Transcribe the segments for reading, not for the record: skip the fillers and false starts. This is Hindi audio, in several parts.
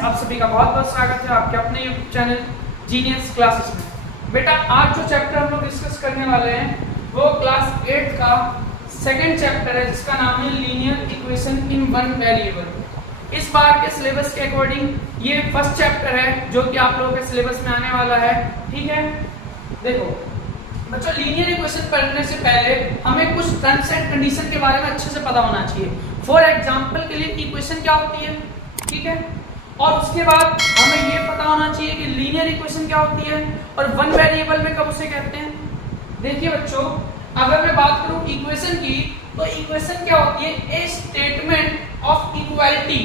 आप सभी का बहुत बहुत स्वागत है आपके अपने यूट्यूब चैनल जीनियस क्लासेस में। बेटा आज जो चैप्टर हम लोग डिस्कस करने वाले हैं वो क्लास 8 का सेकंड चैप्टर है जिसका नाम है linear equation in one variable. इस बार के सिलेबस के अकॉर्डिंग ये फर्स्ट चैप्टर है जो कि आप लोगों के सिलेबस में आने वाला है। ठीक है, देखो बच्चों, लीनियर इक्वेशन पढ़ने से पहले हमें कुछ टर्म्स एंड कंडीशन के बारे में अच्छे से पता होना चाहिए। फॉर एग्जांपल के लिए इक्वेशन क्या होती है, ठीक है, और उसके बाद हमें ये पता होना चाहिए कि लीनियर इक्वेशन क्या होती है और वन वेरिएबल में कब उसे कहते हैं। देखिए बच्चों, अगर मैं बात करूं इक्वेशन की तो इक्वेशन क्या होती है, ए स्टेटमेंट ऑफ इक्वालिटी,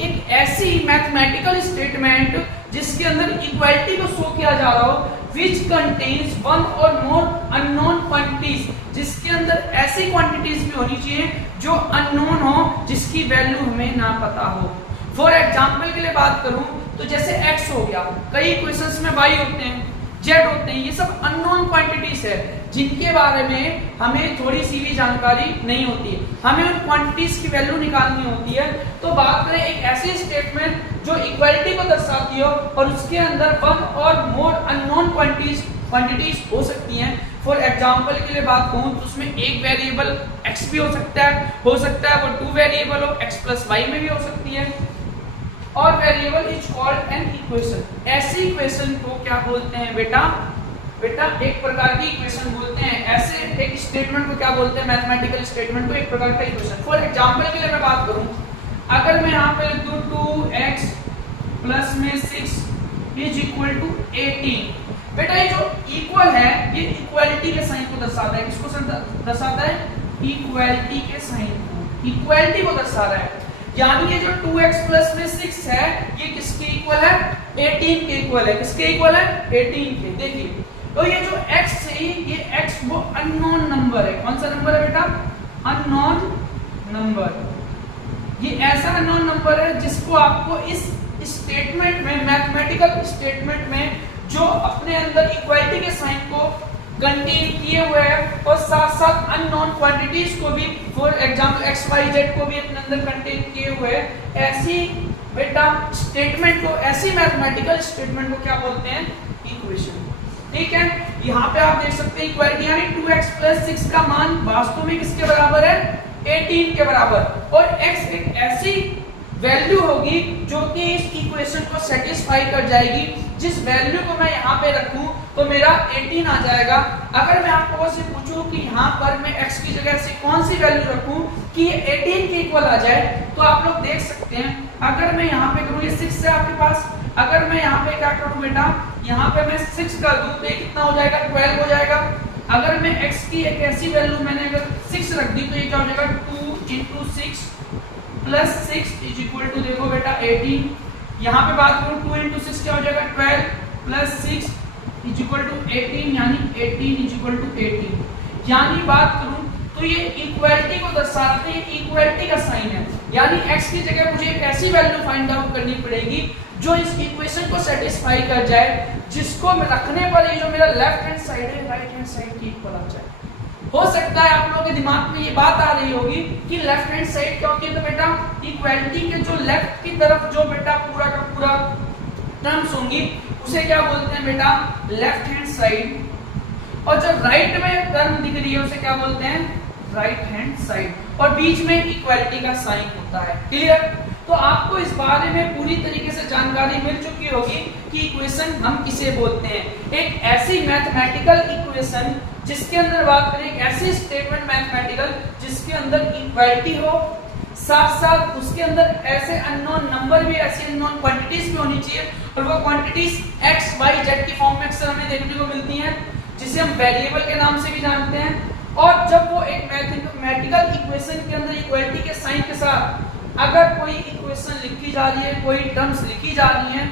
एक ऐसी मैथमेटिकल स्टेटमेंट जिसके अंदर इक्वालिटी को शो किया जा रहा हो, which contains one or more unknown quantities, जिसके अंदर ऐसी क्वांटिटीज भी होनी चाहिए जो अननोन हो, जिसकी वैल्यू हमें ना पता हो। फॉर एग्जाम्पल के लिए बात करूं तो जैसे x हो गया, कई इक्वेशंस में y होते हैं, z होते हैं, ये सब अननोन क्वांटिटीज है जिनके बारे में हमें थोड़ी सी भी जानकारी नहीं होती है, हमें उन क्वांटिटीज की वैल्यू निकालनी होती है। तो बात करें एक ऐसी स्टेटमेंट जो इक्वालिटी को दर्शाती हो और उसके अंदर वन और मोर अननोन क्वांटिटीज हो सकती हैं। फॉर एग्जांपल के लिए बात कहूं तो उसमें एक वेरिएबल x भी हो सकता है वो टू वेरिएबल हो, x प्लस y में भी हो सकती है, और variable is called an equation. ऐसी इक्वेशन को क्या बोलते हैं बेटा एक प्रकार की इक्वेशन बोलते हैं। ऐसे एक स्टेटमेंट को क्या बोलते हैं, मैथमेटिकल स्टेटमेंट को एक प्रकार का इक्वेशन। फॉर एग्जांपल के लिए मैं बात करूं, अगर मैं यहाँ पे लिख दूं 2x प्लस में 6 इज इक्वल टू 18। बेटा ये जो इक्वल है ये इक्वालिटी के साइन को दर्शाता है। किसको दर्शाता है? इक्वालिटी के साइन को, इक्वालिटी को दर्शा रहा है। यानी ये जो 2x प्लस में 6 है ये किसके इक्वल है? 18 के इक्वल है। किसके इक्वल है? 18 के। देखिए तो ये जो x है ये x वो अननोन नंबर है। कौन सा नंबर है बेटा? Unknown number. ये ऐसा अननोन नंबर है जिसको आपको इस स्टेटमेंट में, मैथमेटिकल स्टेटमेंट में जो अपने अंदर इक्वालिटी के साइन को कंटेन किए हुए है और साथ साथ अननोन क्वांटिटीज को भी, for example x y z को भी अपने अंदर कंटेन किए हुए है, ऐसी बेटा स्टेटमेंट को, ऐसी मैथमेटिकल स्टेटमेंट को क्या बोलते हैं? इक्वेशन। ठीक है, यहाँ पे आप देख सकते हैं इक्वालिटी यानी 2x प्लस 6 का मान वास्तव में किसके बराबर है? 18 के बराबर, और x एक ऐसी वैल्यू होगी जो कि इस इक्वेशन को सेटिस्फाई कर जाएगी। जिस वैल्यू को मैं यहाँ पे रखूं तो मेरा 18 आ जाएगा। अगर मैं आपको से पूछूं कि यहाँ पर मैं x की जगह से कौन सी वैल्यू रखूं कि ये 18 के इक्वल आ जाए, तो आप लोग देख सकते हैं अगर मैं यहाँ पे करूँ, ये 6 है आपके पास, अगर मैं यहाँ पे क्या करूँ बेटा, यहाँ पे मैं 6 कर दूं तो ये कितना हो जाएगा? 12 हो जाएगा। अगर मैं x की एक ऐसी वैल्यू मैंने अगर 6 रख दी तो ये क्या हो जाएगा? 2 into 6 plus 6 is equal to, देखो बेटा 18। यहाँ पे बात करूँ 2 into 6 क्या हो जाएगा? 12 प्लस 6 इज इक्वल टू 18, यानी 18 इज इक्वल टू 18। यानी बात करूँ तो ये इक्वालिटी को दर्शा रहा है, ये इक्वालिटी का साइन है। यानी x की जगह मुझे एक ऐसी वैल्यू फाइंड आउट करनी पड़ेगी जो इस इक्वेशन को सेटिस्फाई कर जाए, जिसको मैं रखने पर ये जो मेरा लेफ्ट हैंड साइड है राइट हैंड साइड की इक्वल आ जाए। हो सकता है आप लोगों के दिमाग में ये बात आ रही होगी कि लेफ्ट हैंड साइड क्या होती है, तो बेटा इक्वालिटी के जो लेफ्ट की तरफ जो बेटा पूरा का पूरा टर्म्स होंगी उसे क्या बोलते हैं बेटा? लेफ्ट हैंड साइड, और जो राइट में टर्म दिख रही है उसे क्या बोलते हैं? राइट हैंड साइड, और बीच में इक्वालिटी का साइन होता है। क्लियर? तो आपको इस बारे में पूरी तरीके से जानकारी मिल चुकी होगी कि इक्वेशन हम किसे बोलते हैं। एक ऐसी मैथमेटिकल इक्वेशन जिसके अंदर बात करें, एक ऐसी स्टेटमेंट मैथमेटिकल जिसके अंदर इक्वालिटी हो, साथ साथ उसके अंदर ऐसे अननोन नंबर भी, ऐसी अननोन क्वांटिटीज भी होनी चाहिए, और वो क्वांटिटीज x y z की फॉर्म में अक्सर हमें देखने को मिलती हैं, जिसे हम वेरिएबल के नाम से भी जानते हैं। और जब वो एक मैथमेटिकल इक्वेशन के अंदर इक्वालिटी के साइन के साथ अगर कोई इक्वेशन लिखी जा रही है, कोई टर्म्स लिखी जा रही हैं,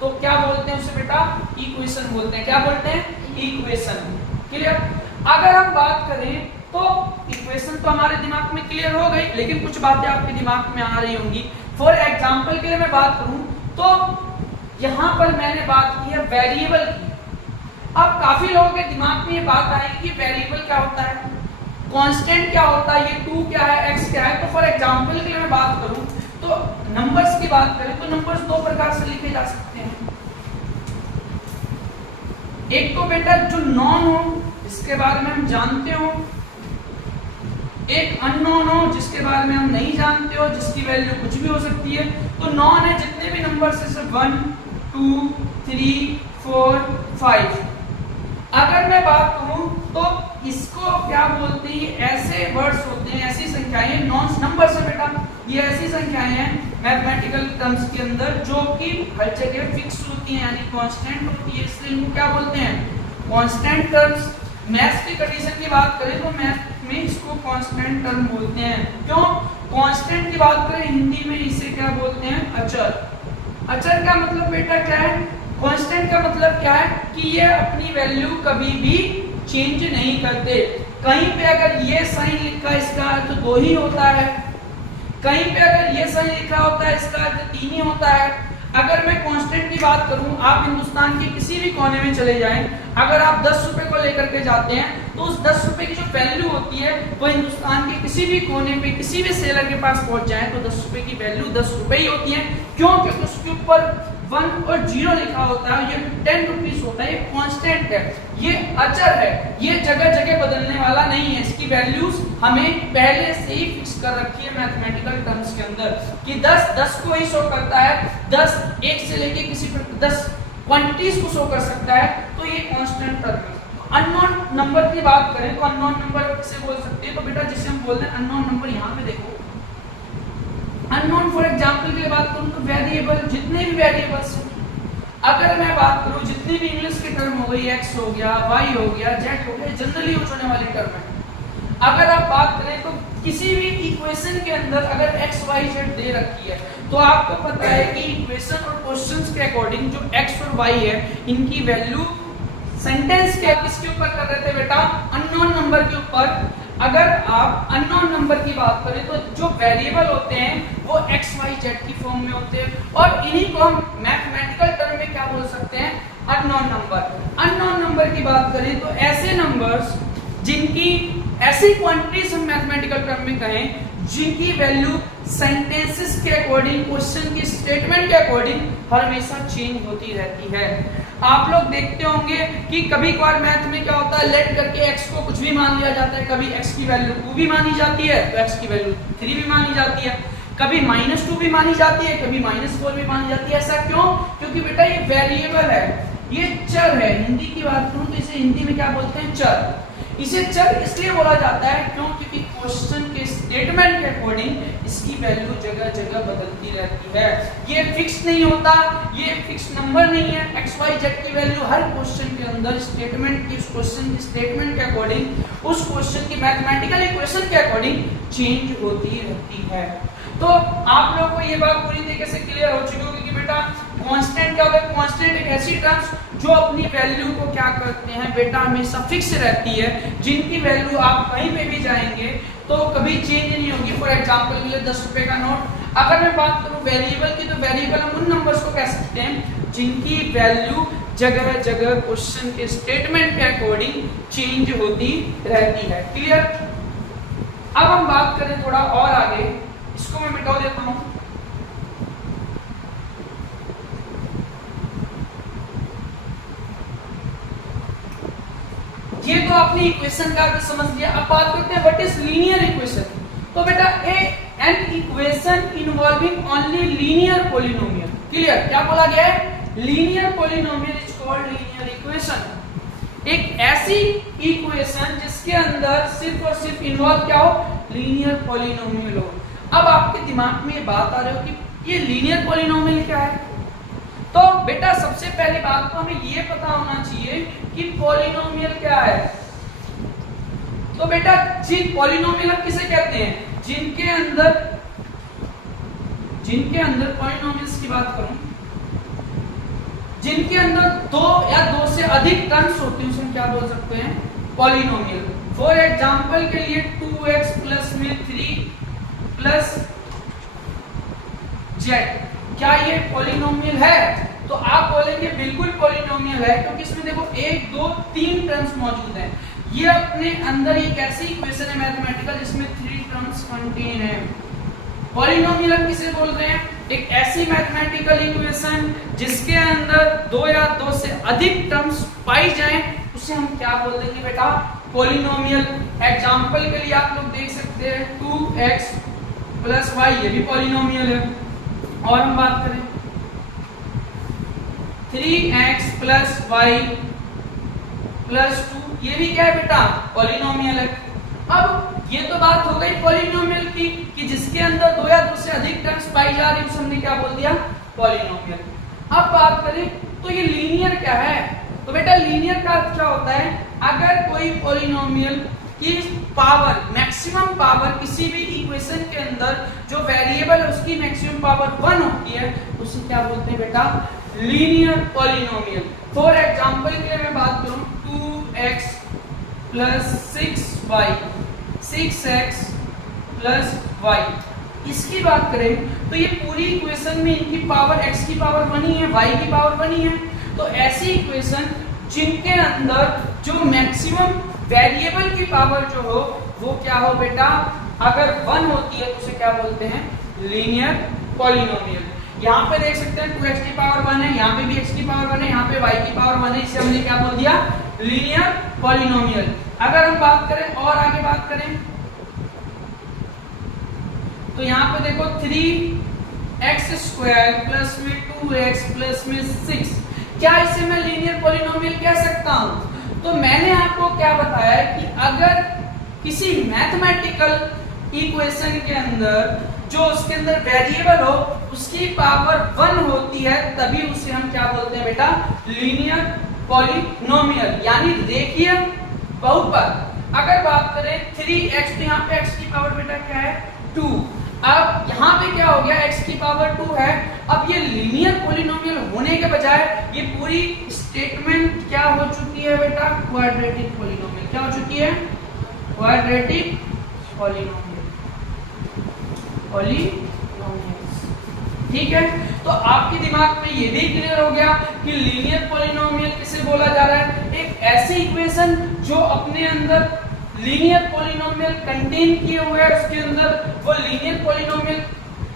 तो क्या बोलते हैं उसे बेटा? इक्वेशन बोलते हैं। क्या बोलते हैं? इक्वेशन। क्लियर? अगर हम बात करें तो इक्वेशन तो हमारे दिमाग में क्लियर हो गई, लेकिन कुछ बातें आपके दिमाग में आ रही होंगी। फॉर एग्जाम्पल के लिए मैं बात करूं तो यहाँ पर मैंने बात की है वेरिएबल की। अब काफी लोगों के दिमाग में ये बात आएगी कि वेरिएबल क्या होता है, कांस्टेंट क्या होता है, ये 2 क्या है, x क्या है। तो फॉर एग्जांपल के लिए मैं बात करूं तो नंबर्स की बात करें तो नंबर्स दो प्रकार से लिखे जा सकते हैं। एक तो बेटा जो नॉन हो, इसके बारे में हम जानते हो, एक अननोन हो जिसके बारे में हम नहीं जानते हो, जिसकी वैल्यू कुछ भी हो सकती है। तो नॉन है जितने भी नंबर जैसे 1 2 3 4 5। अगर मैं बात करूं तो इसको क्या बोलते हैं, ऐसे वर्ड्स होते हैं, ऐसी संख्याएं, नॉन नंबर से बेटा ये ऐसी संख्याएं हैं मैथमेटिकल टर्म्स के अंदर जो कि हर जगह फिक्स होती हैं, यानी कांस्टेंट होती है, इसलिए इनको क्या बोलते हैं, कांस्टेंट टर्म्स। मैथ्स की कंडीशन की बात करें तो मैथ में इसको कांस्टेंट टर्म बोलते हैं। क्यों? कांस्टेंट की बात करें हिंदी में इसे क्या बोलते हैं, अचर। अचर का मतलब बेटा क्या है, कांस्टेंट का मतलब क्या है कि ये अपनी वैल्यू कभी भी चेंज नहीं करते। कहीं पे अगर ये साइन लिखा इसका अर्थ 2 ही होता है, कहीं पे अगर ये साइन लिखा होता है इसका अर्थ 3 ही होता है। अगर मैं कांस्टेंट की बात करूं, आप हिंदुस्तान के किसी भी कोने में चले जाएं, अगर आप 10 रुपए को लेकर के जाते हैं तो उस 10 रुपए की जो वैल्यू होती है वो हिंदुस्तान के किसी भी कोने पे किसी भी सेलर के पास पहुंच जाए तो 10 रुपए की वैल्यू 10 रुपए ही होती है। क्यों? क्योंकि उसके ऊपर 1 और 0 लिखा होता है, ये 10 रुपीस होता है, ये कांस्टेंट है, ये अचर है, ये जगह जगह बदलने वाला नहीं है। इसकी वैल्यूज हमें पहले से ही फिक्स कर रखी है मैथमेटिकल टर्म्स के अंदर कि 10 को ही शो करता है, 10 एक से लेके किसी पर 10 क्वांटिटीज को शो कर सकता है, तो ये कांस्टेंट टर्म है। अननोन नंबर की बात करें तो अननोन नंबर किसे बोल सकते हैं, तो बेटा जिसे हम बोलते हैं अननोन नंबर, यहाँ पे देखो अननोन फॉर एग्जांपल के लिए बात करूं तो वेरिएबल, जितने भी वेरिएबल्स हैं, अगर मैं बात करूं जितनी भी इंग्लिश की टर्म हो गई, x हो गया, y हो गया, z हो गया, जनरली यूज होने वाली टर्म है। अगर आप बात करें तो किसी भी इक्वेशन के अंदर अगर x y z दे रखी है तो आपको पता है कि इक्वेशन और क्वेश्चंस के अकॉर्डिंग जो x और y है इनकी वैल्यू सेंटेंस के किसके ऊपर कर रहे थे बेटा, अननोन नंबर के ऊपर। अगर आप अननोन नंबर की बात करें तो जो वेरिएबल होते हैं वो x y z की फॉर्म में होते हैं और इन्हीं को हम मैथमेटिकल टर्म में क्या बोल सकते हैं, अननोन नंबर। अननोन नंबर की बात करें तो ऐसे नंबर्स जिनकी ऐसी क्वांटिटीज हम मैथमेटिकल टर्म में कहें जिनकी वैल्यू सेंटेंसेस के अकॉर्डिंग, क्वेश्चन की स्टेटमेंट के अकॉर्डिंग हमेशा चेंज होती रहती है। आप लोग देखते होंगे कि कभी कभार मैथ में क्या होता है, लेट करके x को कुछ भी मान लिया जाता है, कभी x की वैल्यू 2 भी मानी जाती है तो x की वैल्यू 3 भी मानी जाती है, कभी -2 भी मानी जाती है, कभी -4 भी मानी जाती है। ऐसा क्यों? क्योंकि बेटा ये वेरिएबल है, ये चर है। हिंदी की बात करूं तो इसे हिंदी में क्या बोलते हैं, चर। इसे चर इसलिए बोला जाता है क्योंकि क्वेश्चन के स्टेटमेंट के अकॉर्डिंग इसकी वैल्यू जगह जगह बदलती रहती है, ये फिक्स नहीं होता, ये फिक्स नंबर नहीं है। x y z की वैल्यू हर क्वेश्चन के अंदर स्टेटमेंट की, उस क्वेश्चन की स्टेटमेंट के अकॉर्डिंग, उस क्वेश्चन की मैथमेटिकल इक्वेशन के अकॉर्डिंग चेंज होती रहती है। तो आप लोगों को ये बात पूरी तरीके से क्लियर हो चुकी होगी कि बेटा कांस्टेंट क्या होता है। कांस्टेंट एक ऐसी टर्म्स जो अपनी वैल्यू को क्या करते हैं बेटा, हमेशा फिक्स रहती है, जिनकी वैल्यू आप कहीं पे भी जाएंगे तो कभी चेंज नहीं होगी। फॉर एग्जांपल के लिए 10 रुपए का नोट, अगर मैं बात करूं वेरिएबल की तो वेरिएबल हम उन नंबर्स को कह सकते हैं जिनकी वैल्यू जगह जगह क्वेश्चन के स्टेटमेंट के अकॉर्डिंग चेंज होती रहती है। क्लियर? अब हम बात करें थोड़ा और आगे, इसको मैं मिटा देता हूं। ये तो अपनी इक्वेशन का भी समझ लिया। अब बात करते हैं व्हाट इज लीनियर इक्वेशन। तो बेटा an equation involving only linear polynomial. Clear? क्या बोला गया है, linear polynomial is called linear equation. एक ऐसी इक्वेशन जिसके अंदर सिर्फ और सिर्फ इन्वॉल्व क्या हो, लीनियर पॉलिनोमियल हो। अब आपके दिमाग में ये बात आ रही हो कि ये लीनियर पॉलिनोमियल क्या है। तो बेटा सबसे पहली बात तो हमें ये पता होना चाहिए कि पॉलिनोमियल क्या है। तो बेटा जी पॉलिनोमियल किसे कहते हैं, जिनके अंदर पॉलिनोमियल्स की बात करूं, जिनके अंदर 2 या 2 से अधिक टर्म्स होती हैं, उसे क्या बोल सकते हैं, पॉलिनोमियल। फॉर एग्जांपल के लिए 2x प्लस में 3 प्लस z, क्या ये पॉलिनोमियल है? तो आप बोलेंगे बिल्कुल पॉलिनोमियल है, क्योंकि इसमें देखो 1 2 3 टर्म्स मौजूद हैं। ये अपने अंदर एक ऐसी इक्वेशन है मैथमेटिकल जिसमें 3 टर्म्स कंटेन है। पॉलिनोमियल हम किसे बोल रहे हैं, एक ऐसी मैथमेटिकल इक्वेशन जिसके अंदर दो या दो से अधिक टर्म्स पाई जाएं, उसे हम क्या बोल देंगे बेटा? पॉलिनोमियल। एग्जांपल के लिए आप लोग देख सकते हैं 2x प्लस y, ये भी पॉलिनोमियल है। और हम बात करें 3x प्लस y प्लस 2, ये भी क्या है बेटा? पॉलिनोमियल है। अब ये तो बात हो गई पॉलिनोमियल की कि जिसके अंदर दो या दो से अधिक टर्म्स पाई जा रही है, उसे हमने क्या बोल दिया? पॉलिनोमियल। अब बात करें तो ये लीनियर क्या है? तो बेटा लीनियर का अर्थ क्या होता है? अगर कोई पॉलिनोमियल की पावर, मैक्सिमम पावर किसी भी इक्वेशन के अंदर जो वेरिएबल है उसकी मैक्सिमम पावर 1 होती है, उसे क्या बोलते हैं बेटा? Linear polynomial. फॉर एग्जांपल के लिए मैं बात करूं 2x plus 6y, 6x plus y, इसकी बात करें तो ये पूरी इक्वेशन में इनकी पावर x की पावर 1 ही है, y की पावर 1 ही है। तो ऐसी इक्वेशन जिनके अंदर जो मैक्सिमम वेरिएबल की पावर जो हो वो क्या हो बेटा? अगर 1 होती है तो उसे क्या बोलते हैं? Linear polynomial. यहाँ पे देख सकते हैं 2x की पावर 1 है, यहाँ पे भी x की पावर 1 है, यहाँ पे y की पावर 1 है, इसे हमने क्या बोल दिया? Linear polynomial. अगर हम बात करें और आगे बात करें तो यहाँ पे देखो 3x स्क्वायर प्लस में 2x प्लस में 6, क्या इसे मैं लीनियर पॉलिनोमियल कह सकता हूँ? तो मैंने आपको क्या बताया कि अगर किसी मैथमेटिकल इक्वेशन के अंदर जो उसके अंदर वेरिएबल हो उसकी पावर 1 होती है, तभी उसे हम क्या बोलते हैं बेटा? लीनियर पॉलिनोमियल, यानी रेखीय बहुपद। अगर बात करें 3x, तो यहाँ पे x की पावर बेटा क्या है? 2। अब यहाँ पे क्या हो गया? x की पावर 2 है। अब ये लीनियर पॉलिनोमियल होने के बजाय ये पूरी स्टेटमेंट क्या हो चुकी है बेटा? Quadratic polynomial. क्या हो चुकी है? Quadratic polynomial. ठीक है, तो आपके दिमाग में ये भी क्लियर हो गया कि लीनियर पॉलिनोमियल किसे बोला जा रहा है? एक ऐसी इक्वेशन जो अपने अंदर लीनियर पॉलिनोमियल कंटेन किए हुए है, उसके अंदर वो लीनियर पॉलिनोमियल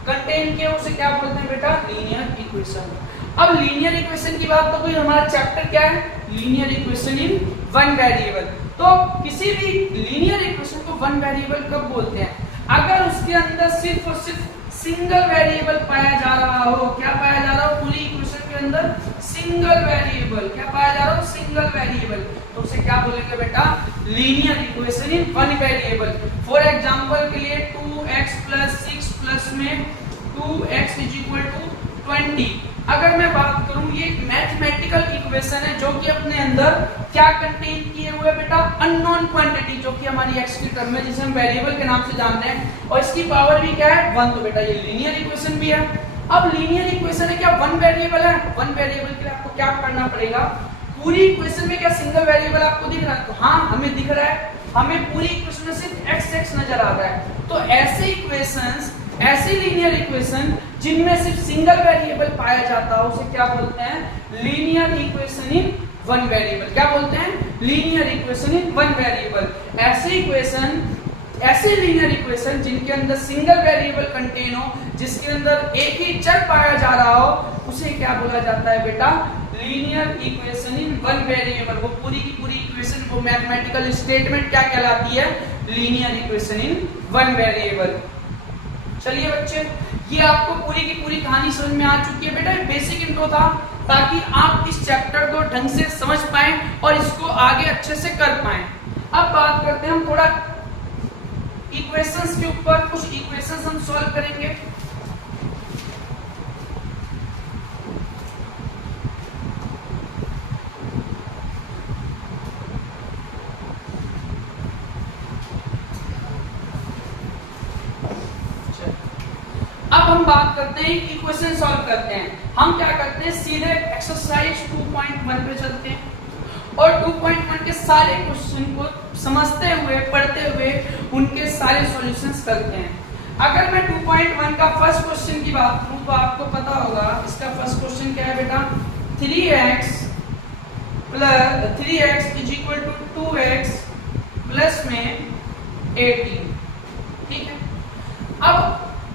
कंटेन किए, उसे क्या बोलते हैं बेटा? Linear equation. अब लीनियर इक्वेशन की बात तो कोई, हमारा चैप्टर क्या है? Linear equation in one variable. तो किसी भी लीनियर इक्वेशन को वन वेरिएबल कब बोलते हैं? अगर उसके अंदर सिर्फ और सिर्फ सिंगल वेरिएबल पाया जा रहा हो। क्या पाया जा रहा हो? पूरी इक्वेशन के अंदर सिंगल वेरिएबल। क्या पाया जा रहा हो? Single variable. तो उसे क्या बोलेंगे बेटा? Linear equation in one variable. For example के लिए 2x प्लस 6 प्लस में 2x इज इक्वल टू 20। अगर मैं बात करूं, ये एक मैथमेटिकल इक्वेशन है जो कि अपने अंदर क्या कंटेन किए हुए बेटा? अननोन क्वांटिटी, जो कि हमारी x की टर्म में जिसे हम वेरिएबल के नाम से जानते हैं, और इसकी पावर भी क्या है? 1। तो बेटा ये लीनियर इक्वेशन भी है। अब लीनियर इक्वेशन है, क्या वन वेरिएबल है? वन वेरिएबल के लिए आपको क्या करना पड़ेगा? पूरी इक्वेशन में क्या सिंगल वेरिएबल आपको दिख रहा है? तो हाँ, हमें दिख रहा है। हमें पूरी इक्वेशन में सिर्फ x नजर आ रहा है। तो ऐसे इक्वेशंस, ऐसी लीनियर इक्वेशन जिनमें सिर्फ सिंगल वेरिएबल पाया जाता हो, उसे क्या बोलते हैं? Linear equation in one variable. क्या बोलते हैं? Linear equation in one variable. ऐसी इक्वेशन, ऐसे लीनियर इक्वेशन जिनके अंदर सिंगल वेरिएबल कंटेन हो, जिसके अंदर एक ही चर पाया जा रहा हो, उसे क्या बोला जाता है बेटा? Linear equation in one variable. वो पूरी की पूरी इक्वेशन, वो मैथमेटिकल स्टेटमेंट क्या कहलाती है? Linear equation in one variable. चलिए बच्चे, ये आपको पूरी की पूरी कहानी समझ में आ चुकी है बेटा। बेसिक इंट्रो था ताकि आप इस चैप्टर को ढंग से समझ पाएं और इसको आगे अच्छे से कर पाएं। अब बात करते हैं हम थोड़ा इक्वेशंस के ऊपर। कुछ इक्वेशंस हम सॉल्व करेंगे। अब हम बात करते हैं इक्वेशन सॉल्व करते हैं। हम क्या करते हैं? सीधे एक्सरसाइज 2.1 पे चलते हैं और 2.1 के सारे क्वेश्चन को समझते हुए, पढ़ते हुए उनके सारे सॉल्यूशंस करते हैं। अगर मैं 2.1 का फर्स्ट क्वेश्चन की बात करूं तो आपको पता होगा इसका फर्स्ट क्वेश्चन क्या है बेटा? 3x is equal to 2x plus में 18। ठीक है, अब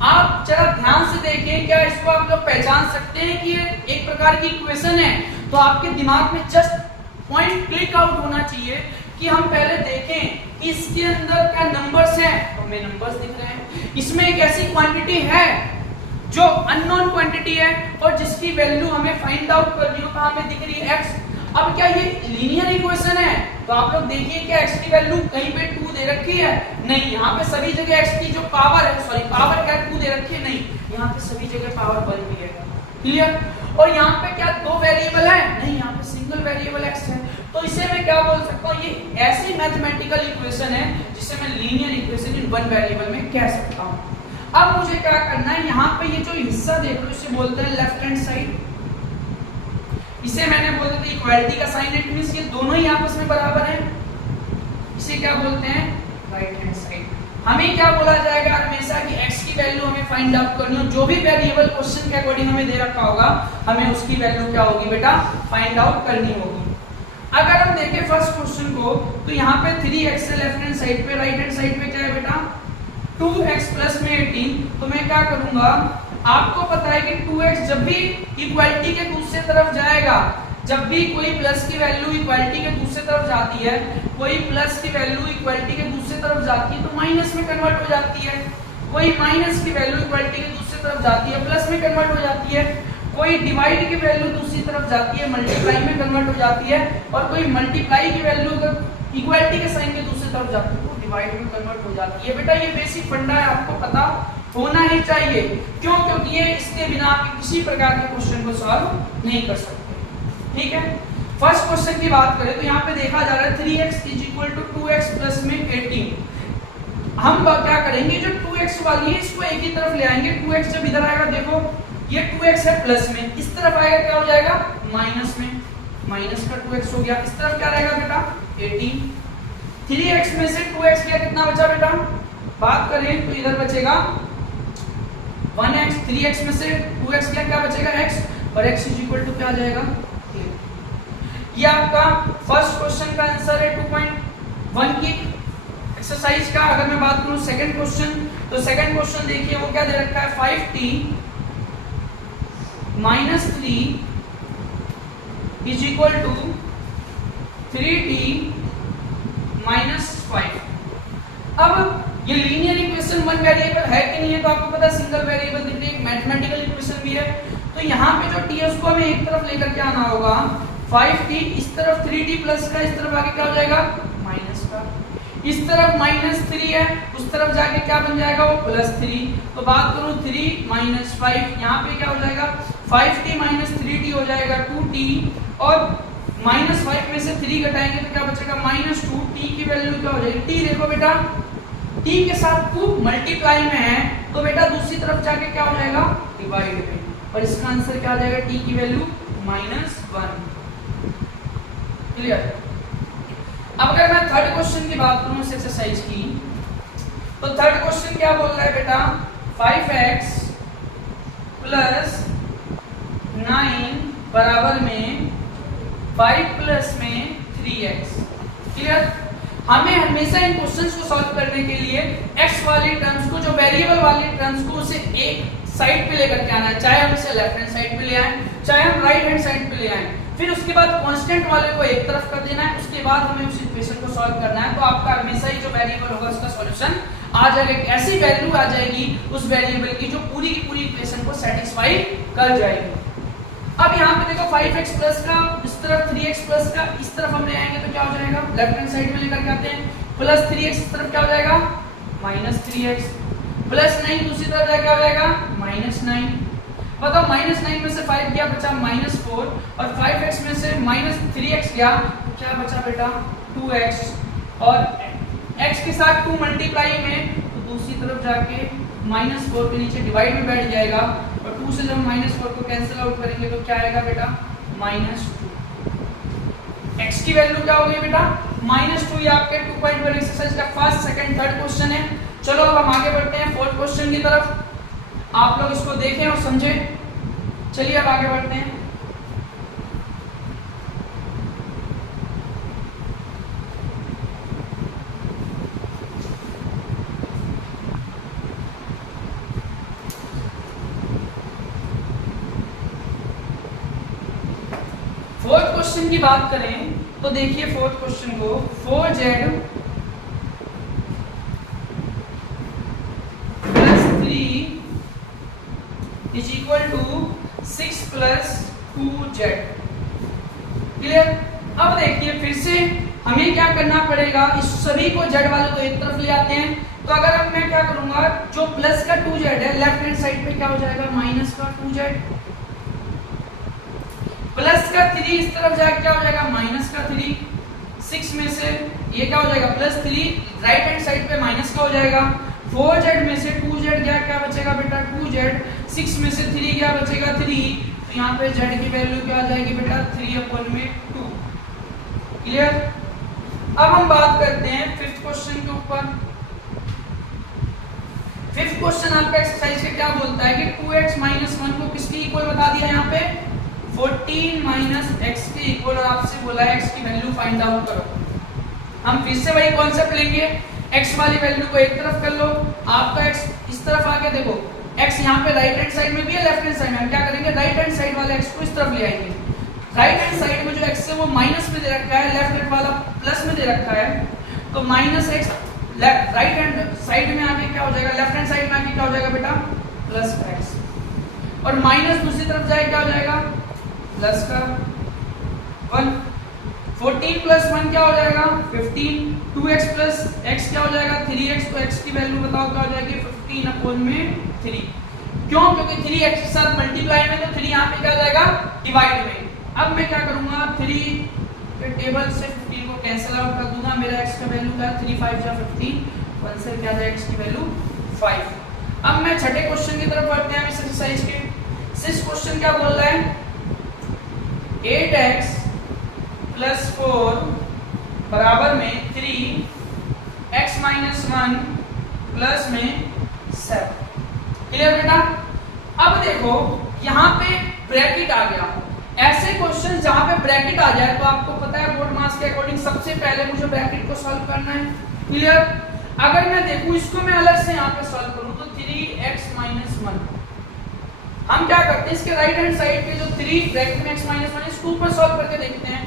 आप जरा ध्यान से देखिए, क्या इसको को आप लोग पहचान सकते हैं कि ये एक प्रकार की इक्वेशन है, तो आपके दिमाग में जस्ट पॉइंट क्लिक आउट होना चाहिए कि हम पहले देखें कि इसके अंदर क्या नंबर्स हैं, तो हमें नंबर्स दिख रहे हैं। इसमें एक ऐसी क्वांटिटी है जो अननोन क्वांटिटी है और जिसकी वैल्यू हमें फाइंड आउट करनी हो, कहां पे दिख रही है x। अब क्या ये लीनियर इक्वेशन है, तो आप लोग देखिए क्या x की वैल्यू कहीं पे 2 दे रखी है, नहीं, यहाँ पे सभी जगह x की जो पावर है, सॉरी पावर क्या 2 दे रखी है, नहीं, यहाँ पे सभी जगह पावर 1 भी है, क्लियर। और यहाँ पे क्या 2 वेरिएबल है, नहीं, यहाँ पे सिंगल वेरिएबल x है। तो इसे मैं क्या बोल सकता हूँ, ये ऐसी मैथमेटिकल इक्वेशन है जिसे मैं linear equation in one variable में कह सकता हूँ। अब मुझे क्या करना है, यहाँ पे ये जो हिस्सा देख रहे हो इसे बोलते हैं लेफ्ट हैंड साइड। इसे मैंने बोल दिया इक्वालिटी का साइन, इट मींस ये दोनों ही आपस में बराबर हैं। इसे क्या बोलते हैं, राइट हैंड साइड। हमें क्या बोला जाएगा हमेशा कि x की वैल्यू हमें फाइंड आउट करनी हो, जो भी वेरिएबल क्वेश्चन के अकॉर्डिंग हमें दे रखा होगा हमें उसकी वैल्यू क्या होगी बेटा, फाइंड आउट करनी होगी। अगर हम देखें फर्स्ट क्वेश्चन को, तो यहाँ पे 3x है लेफ्ट हैंड साइड पे, राइट हैंड साइड पे क्या है बेटा 2x प्लस में 18। तो मैं क्या करूंगा, आपको पता है कि 2x जब भी इक्वालिटी के दूसरे तरफ जाएगा, जब भी कोई प्लस की वैल्यू इक्वालिटी के दूसरे तरफ जाती है, कोई प्लस की वैल्यू इक्वालिटी के दूसरे तरफ जाती है तो माइनस में कन्वर्ट हो जाती है, कोई माइनस की वैल्यू इक्वालिटी के दूसरे तरफ जाती है प्लस में कन्वर्ट हो जाती है, कोई डिवाइड की वैल्यू दूसरी तरफ जाती है मल्टीप्लाई में कन्वर्ट हो जाती है, और कोई मल्टीप्लाई की वैल्यू अगर इक्वालिटी के साइन के दूसरी तरफ जाती है तो डिवाइड में कन्वर्ट हो जाती है। बेटा ये बेसिक फंडा है, आपको पता होना ही चाहिए। क्यों? क्योंकि ये इसके बिना आप किसी प्रकार के क्वेश्चन को सॉल्व नहीं कर सकते। ठीक है, फर्स्ट क्वेश्चन की बात करें तो यहाँ पे देखा जा रहा है 3x = 2x प्लस में 18। हम क्या करेंगे, जो 2x वाली है इसको एक ही तरफ ले आएंगे। 2x जब इधर आएगा, देखो ये 2x है प्लस में, इस तरफ आएगा क्या हो जाएगा माइनस में, माइनस का 2x हो गया। इस तरफ क्या रहेगा बेटा 18। 3x में से 2x गया, कितना बचा बेटा, बात करें तो इधर बचेगा 1x। 3x में से 2x गया, क्या बचेगा x, और x = क्या आ जाएगा 3। ये आपका फर्स्ट क्वेश्चन का आंसर है 2.1 की एक्सरसाइज का। अगर मैं बात करूं सेकंड क्वेश्चन, तो सेकंड क्वेश्चन देखिए वो क्या दे रखा है 5t - 3 = 3t - 5। अब ये लीनियर इक्वेशन वन वेरिएबल है कि नहीं है, तो आपको पता है सिंगल वेरिएबल दिख रही है, मैथमेटिकल इक्वेशन भी है। तो यहाँ पे जो t है उसको हमें एक तरफ लेकर के आना होगा, 5t इस तरफ 3t प्लस का, इस तरफ आके क्या हो जाएगा माइनस का, इस तरफ -3 है, उस तरफ जाके क्या बन जाएगा वो +3। तो बात करूं 3 - 5, यहाँ पे क्या हो जाएगा 5t - 3t हो जाएगा 2t, और -5 में से 3 घटाएंगे तो क्या बचेगा -2। t की वैल्यू क्या हो जाएगी, t देखो बेटा t के साथ 2 मल्टीप्लाई में है, तो बेटा दूसरी तरफ जाके क्या हो जाएगा डिवाइड में, और इसका आंसर क्या आ जाएगा t की वैल्यू -1। क्लियर। अब अगर मैं थर्ड क्वेश्चन की बात करूं इस एक्सरसाइज की, तो थर्ड क्वेश्चन क्या बोल रहा है बेटा 5x + 9 बराबर में 5 प्लस में 3x। क्लियर। हमें हमेशा इन क्वेश्चंस को सॉल्व करने के लिए x वाली टर्म्स को, जो वेरिएबल वाली टर्म्स को, उसे एक साइड पे लेकर के आना है, चाहे हम इसे लेफ्ट हैंड साइड पे ले आए, चाहे हम राइट हैंड साइड पे ले आए। फिर उसके बाद कांस्टेंट वाले को एक तरफ कर देना है, उसके बाद हमें उस इक्वेशन को सॉल्व करना है। तो आपका हमेशा ही जो वेरिएबल होगा उसका सॉल्यूशन आ जाएगा, एक ऐसी वैल्यू आ जाएगी उस वेरिएबल की जो पूरी की पूरी इक्वेशन को सेटिस्फाई कर जाएगी। अब यहाँ पे देखो 5x प्लस का इस तरफ 3x प्लस का इस तरफ हम ले आएंगे तो क्या हो जाएगा, लेफ्ट हैंड साइड में लेकर के आते हैं, प्लस 3x इस तरफ क्या हो जाएगा -3x, प्लस 9 दूसरी तरफ जाके क्या हो जाएगा -9। बताओ -9 में से 5 गया, बचा -4, और 5x में से -3x गया तो क्या बचा बेटा 2x, और x के साथ 2 मल्टीप्लाई में तो दूसरी तरफ जाके -4 के नीचे डिवाइड में बैठ जाएगा, और 2 से जब -4 को कैंसिल आउट करेंगे तो क्या आएगा बेटा -2। x की वैल्यू क्या होगी बेटा -2। ये आपके 2.1 एक्सरसाइज का फर्स्ट सेकंड थर्ड क्वेश्चन है। चलो अब हम आगे बढ़ते हैं फोर्थ क्वेश्चन की तरफ, आप लोग इसको देखें और समझें। चलिए अब आगे बढ़ते हैं। क्वेश्चन की बात करें तो देखिए फोर्थ क्वेश्चन को, 4z plus 3 is equal to 6 plus 2z। Clear. अब देखिए फिर से हमें क्या करना पड़ेगा, इस सभी को z वाले को एक तरफ ले आते हैं। तो अगर अब मैं क्या करूंगा, जो प्लस का 2z है लेफ्ट हैंड साइड पे क्या हो जाएगा, माइनस का 2z। प्लस का 3 इस तरफ जाकर क्या हो जाएगा, माइनस का 3। 6 में से ये क्या हो जाएगा, प्लस 3 राइट हैंड साइड पे माइनस का हो जाएगा। 4z में से 2z गया, क्या बचेगा बेटा 2z। 6 में से 3 क्या बचेगा 3। तो यहाँ पे z की वैल्यू क्या आ जाएगी बेटा 3/2। क्लियर। अब हम बात करते हैं फिफ्थ क्वेश्चन के ऊपर। फिफ्थ क्वेश्चन आपका एक्सरसाइज का क्या बोलता है कि 2x - 1 को किसके इक्वल बता दिया यहाँ पे, 14 - x के इक्वल, और आपसे बोला है x की वैल्यू फाइंड आउट करो। हम फिर से वही कॉन्सेप्ट लेंगे, x वाली वैल्यू को एक तरफ कर लो, आपका x इस तरफ आके देखो, x यहाँ पे राइट हैंड साइड में भी है, लेफ्ट हैंड साइड में। हम क्या करेंगे, राइट हैंड साइड वाले x को इस तरफ ले आएंगे। राइट हैंड साइड में जो x है वो माइनस में दे रखा है, लेफ्ट हैंड वाला प्लस में दे रखा है। तो -x राइट हैंड साइड में आके क्या हो जाएगा, लेफ्ट हैंड साइड में आके क्या हो जाएगा बेटा +x, और माइनस दूसरी तरफ जाए क्या हो जाएगा प्लस का 1। 14 + 1 क्या हो जाएगा 15। 2x + x क्या हो जाएगा 3x। तो x की वैल्यू बताओ क्या हो जाएगी 15/3। क्यों, क्योंकि 3x के साथ मल्टीप्लाई में, तो 3 यहाँ पे क्या हो जाएगा डिवाइड में। अब मैं क्या करूंगा, 3 के टेबल से 15 को कैंसिल आउट कर दूंगा। मेरा x का वैल्यू क्या है 3 × 5 = 15, 1 से क्या जाएगा x की वैल्यू 5। अब मैं छठे क्वेश्चन की तरफ बढ़ते हैं इस एक्सरसाइज के। सिक्स क्वेश्चन क्या बोल रहा है, 8x + 4 बराबर में 3x - 1 प्लस में 7। क्लियर बेटा। अब देखो यहाँ पे ब्रैकेट आ गया। ऐसे क्वेश्चन जहां पे ब्रैकेट आ जाए तो आपको पता है बोर्ड मार्क्स के अकॉर्डिंग सबसे पहले मुझे ब्रैकेट को सॉल्व करना है। क्लियर। अगर मैं देखूं इसको मैं अलग से यहाँ पे सॉल्व करूं तो 3x - 1, हम क्या करते हैं इसके राइट हैंड साइड पे जो 3 ब्रैकेट में x - 1 इसको ऊपर सॉल्व करके देखते हैं।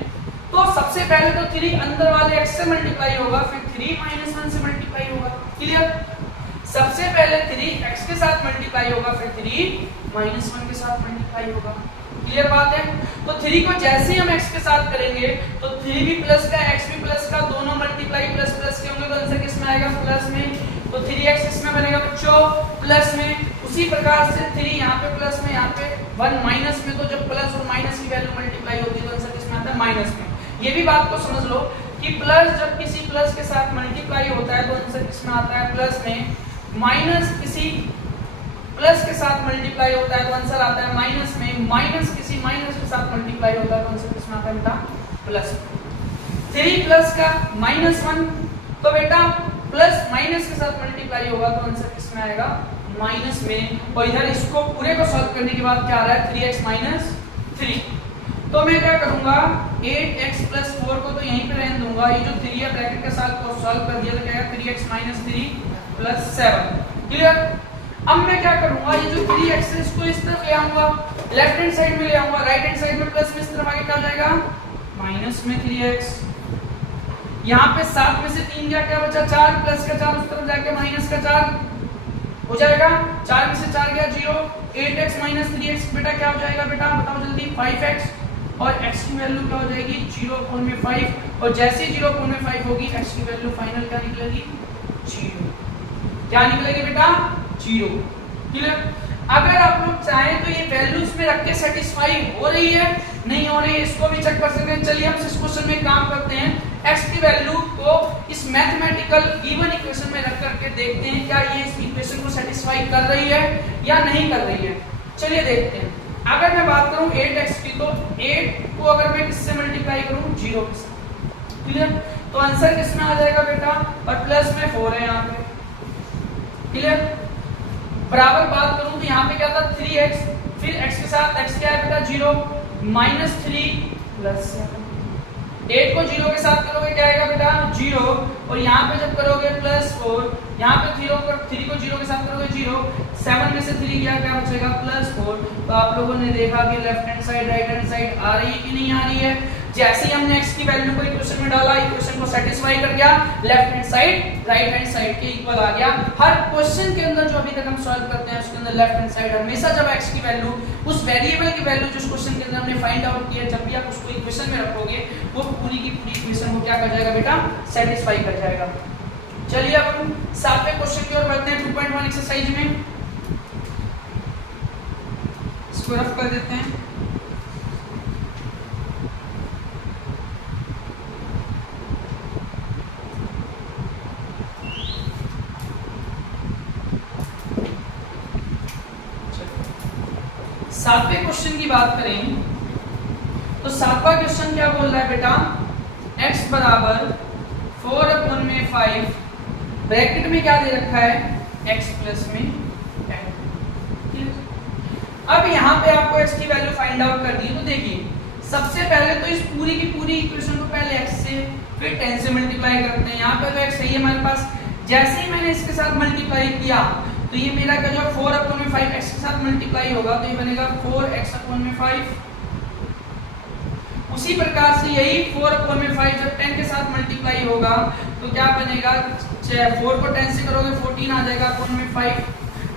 तो सबसे पहले तो 3 अंदर वाले x से मल्टीप्लाई होगा, फिर 3 - 1 से मल्टीप्लाई होगा। क्लियर। सबसे पहले 3 x के साथ मल्टीप्लाई होगा, फिर 3 - 1 के साथ मल्टीप्लाई होगा। क्लियर बात है। तो 3 को जैसे ही हम x के साथ करेंगे तो 3 भी प्लस का x भी प्लस का, दोनों मल्टीप्लाई प्लस प्लस के होंगे, तो आंसर किस में आएगा प्लस में। तो 3x इसमें बनेगा बच्चों प्लस में। उसी प्रकार से 3 यहाँ पे प्लस में, यहाँ पे 1 माइनस में। तो जब प्लस और माइनस की वैल्यू मल्टीप्लाई होती है तो आंसर किस में आता है माइनस में। ये भी बात को समझ लो कि प्लस जब किसी प्लस के साथ मल्टीप्लाई होता है तो आंसर किस में आता है प्लस में। माइनस किसी प्लस के साथ मल्टीप्लाई होता है तो आंसर आता है माइनस में। माइनस किसी माइनस के साथ मल्टीप्लाई होता है तो आंसर किसमें आता है बेटा प्लस। 3 प्लस का -1, तो बेटा प्लस माइनस के साथ मल्टीप्लाई होगा तो आंसर किसमें आएगा माइनस में। और इधर इसको पूरे को सॉल्व करने के बाद क्या आ रहा है 3x - 3। तो मैं क्या करूंगा 8x + 4 को तो यहीं पे रहने दूंगा। ये जो 3 है ब्रैकेट के साथ को सॉल्व कर दिया तो क्या है 3x - 3 + 7। क्लियर। अब मैं क्या करूंगा, ये जो 3x है इसको इस तरफ ले आऊंगा, लेफ्ट हैंड साइड में ले आऊंगा, राइट हैंड साइड में प्लस में, इस तरफ आगे क्या हो जाएगा माइनस में 3x। यहाँ पे 7 में से 3 गया, क्या बचा 4, प्लस का 4 उस तरफ जाके माइनस का 4 हो जाएगा। 4 में से 4 गया 0। 8x - 3x बेटा क्या हो जाएगा बेटा बताओ जल्दी 5x, और x की वैल्यू क्या हो जाएगी 0/5। और जैसे ही 0/5 होगी x की वैल्यू फाइनल क्या निकलेगी 0। क्या निकलेगी बेटा 0। क्लियर। अगर आप लोग चाहें तो ये वैल्यूज में रख के सेटिस्फाई हो रही है नहीं हो रही है इसको भी चेक कर सकते हैं। चलिए हम इस क्वेश्चन में काम करते हैं, x की वैल्यू को इस मैथमेटिकल गिवन इक्वेशन में रख करके देखते हैं क्या ये इस इक्वेशन को सेटिस्फाई कर रही है या नहीं कर रही है। चलिए देखते हैं। अगर मैं बात करूं 8x की, तो 8 को अगर मैं किससे मल्टीप्लाई करूं 0 के साथ। क्लियर। तो आंसर किसमें आ जाएगा बेटा, और प्लस में 4 है यहाँ पे। क्लियर। बराबर बात करूं तो यहाँ पे क्या था 3x, फिर x के साथ x क्या है बेटा 0 -3 + 7। 8 को 0 के साथ करोगे क्या आएगा बेटा 0, और यहाँ पे जब करोगे +4, यहाँ पे 3 को 0 के साथ करोगे 0। 7 में से 3 गया क्या बचेगा +4। तो आप लोगों ने देखा कि left hand side right hand side आ रही है कि नहीं आ रही है। जैसे ही हमने x की वैल्यू को इक्वेशन में डाला, इक्वेशन को सेटिस्फाई कर गया, left hand side right hand side के इक्वल आ गया। हर क्वेश्चन के अंदर जो अभी तक हम सॉल्व करते हैं उसके अंदर लेफ्ट हैंड साइड हमेशा जब x की वैल्यू, उस वेरिएबल की वैल्यू जिस क्वेश्चन के अंदर हमने फाइंड आउट किया, जब भी आप उसको इक्वेशन में रखोगे वो पूरी की पूरी इक्वेशन को क्या कर जाएगा बेटा, सेटिस्फाई कर जाएगा। चलिए अब हम 7वें क्वेश्चन की ओर बढ़ते हैं 2.1 एक्सरसाइज में। इसको रफ कर देते हैं। सातवें क्वेश्चन की बात करें तो सातवां क्वेश्चन क्या बोल रहा है बेटा, x बराबर 4/5 ब्रैकेट में क्या दे रखा है, x प्लस में 10। अब यहाँ पे आपको x की वैल्यू फाइंड आउट कर दी, तो देखिए सबसे पहले तो इस पूरी की पूरी इक्वेशन को पहले x से फिर 10 से मल्टीप्लाई करते हैं। यहाँ पे तो x है हमारे पास, जैसे ही मैंने इसके साथ मल्टीप्लाई किया तो ये मेरा का जो 4/5 x के साथ मल्टीप्लाई होगा तो ये बनेगा 4x/5। उसी प्रकार से यही 4/5 जब 10 के साथ मल्टीप्लाई होगा तो क्या बनेगा, 4 को 10 से करोगे 14 आ जाएगा अपॉन में 5।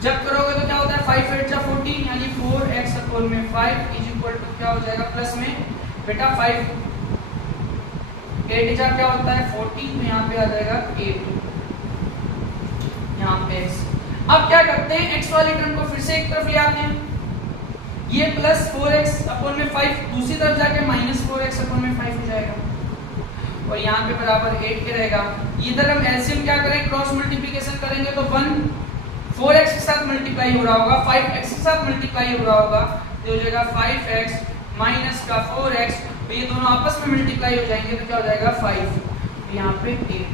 जब करोगे तो क्या होता है 5 8 जा 14 यानी 4x/5 इज इक्वल टू क्या हो जाएगा प्लस में बेटा 5 8 जा क्या होता है 14, तो यहाँ पे आ जाएगा 8 यहाँ पे x। अब क्या करते हैं, x वाले टर्म को फिर से एक तरफ ले आते हैं, ये प्लस 4x/5 दूसरी तरफ जाके माइनस 4x/5 हो जाएगा और यहाँ पे बराबर 8 के रहेगा। इधर हम एलसीएम क्या करें, क्रॉस मल्टीप्लिकेशन करेंगे तो 1 4x के साथ मल्टीप्लाई हो रहा होगा, 5x के साथ मल्टीप्लाई हो रहा होगा तो हो जाएगा 5x माइनस का 4x, तो ये दोनों आपस में मल्टीप्लाई हो जाएंगे तो क्या हो जाएगा 5, तो यहाँ पे 8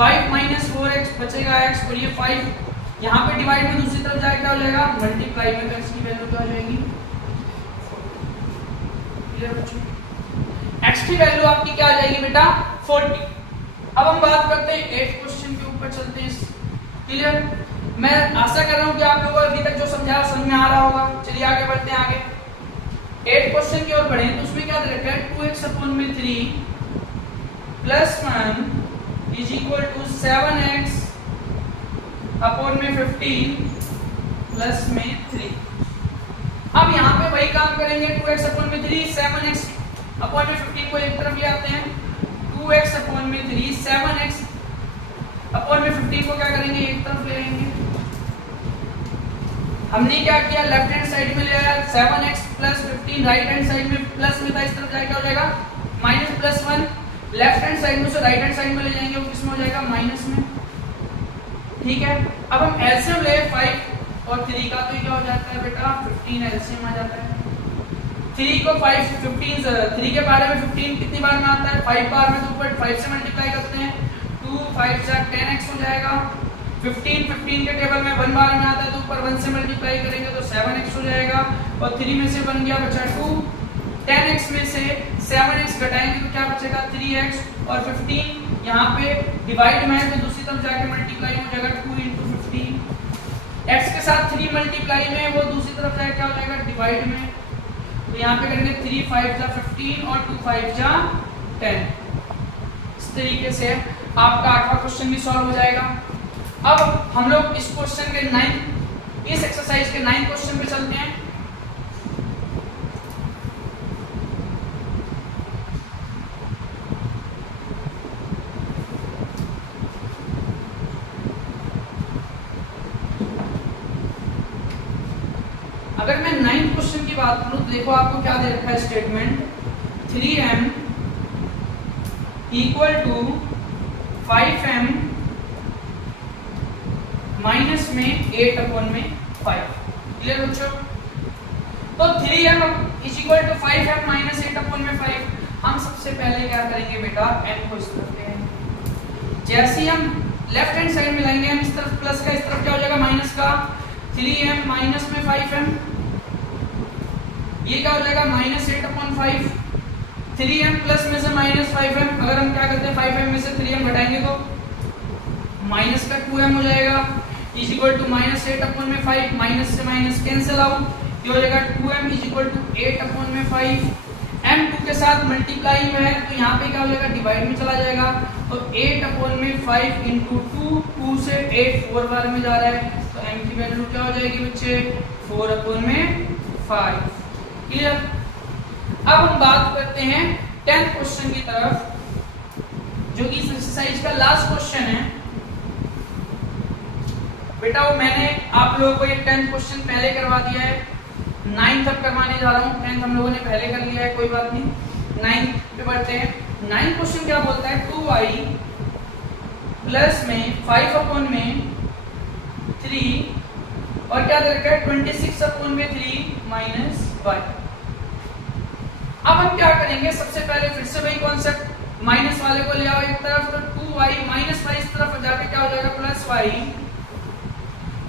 5 माइनस 4x बचेगा x और ये 5 यहाँ पे डिवाइड में दूसरी तरफ जाए क्या हो जाएगा मल्टीप्लाई में, तो x की वैल्यू क्या हो जाएगी, क्लियर बच्चों, x की वैल्यू आपकी क्या आ जाएगी बेटा 40। अब हम बात करते हैं 8 क्वेश्चन के ऊपर चलते हैं, क्लियर। मैं आशा कर रहा हूं कि आप लोगों को अभी तक जो समझा समझ में आ रहा होगा। चलिए आगे बढ़ते हैं, आगे 8 क्वेश्चन की ओर बढ़े तो उसमें क्या दे रखा है 2x/3 plus 1 is equal to 7x upon में 15 प्लस में 3। अब यहाँ पे वही काम करेंगे, 2x/3 7x अपॉन में 15 को एक तरफ ले आते हैं, 2x/3 7x अपॉन में 15 को क्या करेंगे एक तरफ ले आएंगे। हमने क्या किया, लेफ्ट हैंड साइड में ले आया 7x plus 15, right hand side में प्लस में था, इस तरफ जाए क्या हो जाएगा minus plus 1, left hand side में से राइट हैंड साइड में ले जाएंगे वो किसमें हो जाएगा माइनस में, ठीक है। अब हम एलसीएम ले 5 और 3 का, तो ये क्या हो जाता है बेटा 15 एलसीएम आ जाता है। 3 को 5 15 3 के बारे में 15 कितनी बार में आता है 5 बार में, तो ऊपर 5 से मल्टीप्लाई करते हैं 2 5 जा 10x हो जाएगा। 15 के टेबल में 1 बार में आता है तो ऊपर 1 से मल्टीप्लाई करेंगे तो 7x हो जाएगा और 3 में से बन गया बचा 2, 10x में से 7x घटाएंगे तो क्या बचेगा 3x और 15 यहाँ पे डिवाइड में है तो दूसरी तरफ जाके मल्टीप्लाई हो जाएगा 2 × 15, x के साथ 3 मल्टीप्लाई में वो दूसरी तरफ जाके क्या हो जाएगा डिवाइड में, तो यहाँ पे करेंगे 3 5 जा 15 और 2 5 जा 10। इस तरीके से आपका 8वां क्वेश्चन भी सॉल्व हो जाएगा। अब हम लोग इस क्वेश्चन के 9 इस एक्सरसाइज के 9 क्वेश्चन पे चलते हैं। अगर मैं 9th क्वेश्चन की बात करूं तो देखो आपको क्या दे रखा है statement, 3m equal to 5m minus में 8/5, क्लियर बच्चों। तो 3m is equal to 5m minus 8/5। हम सबसे पहले क्या करेंगे बेटा m को इस तरफ ले आएंगे, जैसे हम लेफ्ट हैंड साइड में लाएंगे हम इस तरफ प्लस का, इस तरफ क्या हो जाएगा माइनस का, 3m माइनस में 5m ये क्या हो जाएगा माइनस 8/5, 3m प्लस में से माइनस 5m, अगर हम क्या करते हैं 5m में से 3m घटाएंगे तो माइनस का 2m हो जाएगा is equal to minus 8/5, minus से माइनस कैंसिल आउट, ये हो जाएगा 2m is equal to 8/5। m2 के साथ मल्टीप्लाई में है तो यहाँ पे क्या हो जाएगा, डिवाइड में चला जाएगा। तो 8/5 इंटू 2 से 8 4 बार में जा रहा है तो m की वैल्यू क्या हो जाएगी बच्चे, 4/5। क्लियर। अब हम बात करते हैं 10th क्वेश्चन की तरफ, जो कि इस एक्सरसाइज का लास्ट क्वेश्चन है। बेटा वो मैंने आप लोगों को ये 10th क्वेश्चन पहले करवा दिया है, 9th अब करवाने जा रहा हूँ। 10th हम लोगों ने पहले कर लिया है, कोई बात नहीं। 9th पे बढ़ते हैं। 9th क्वेश्चन क्या बोलता है, 2y प्लस में 5/3 और क्या दे रखा है 26/3 माइनस y। अब हम क्या करेंगे, सबसे पहले फिर से वही कॉन्सेप्ट, माइनस वाले को ले आओ एक तरफ, तो 2y माइनस y इस तरफ जाके क्या हो जाएगा प्लस y,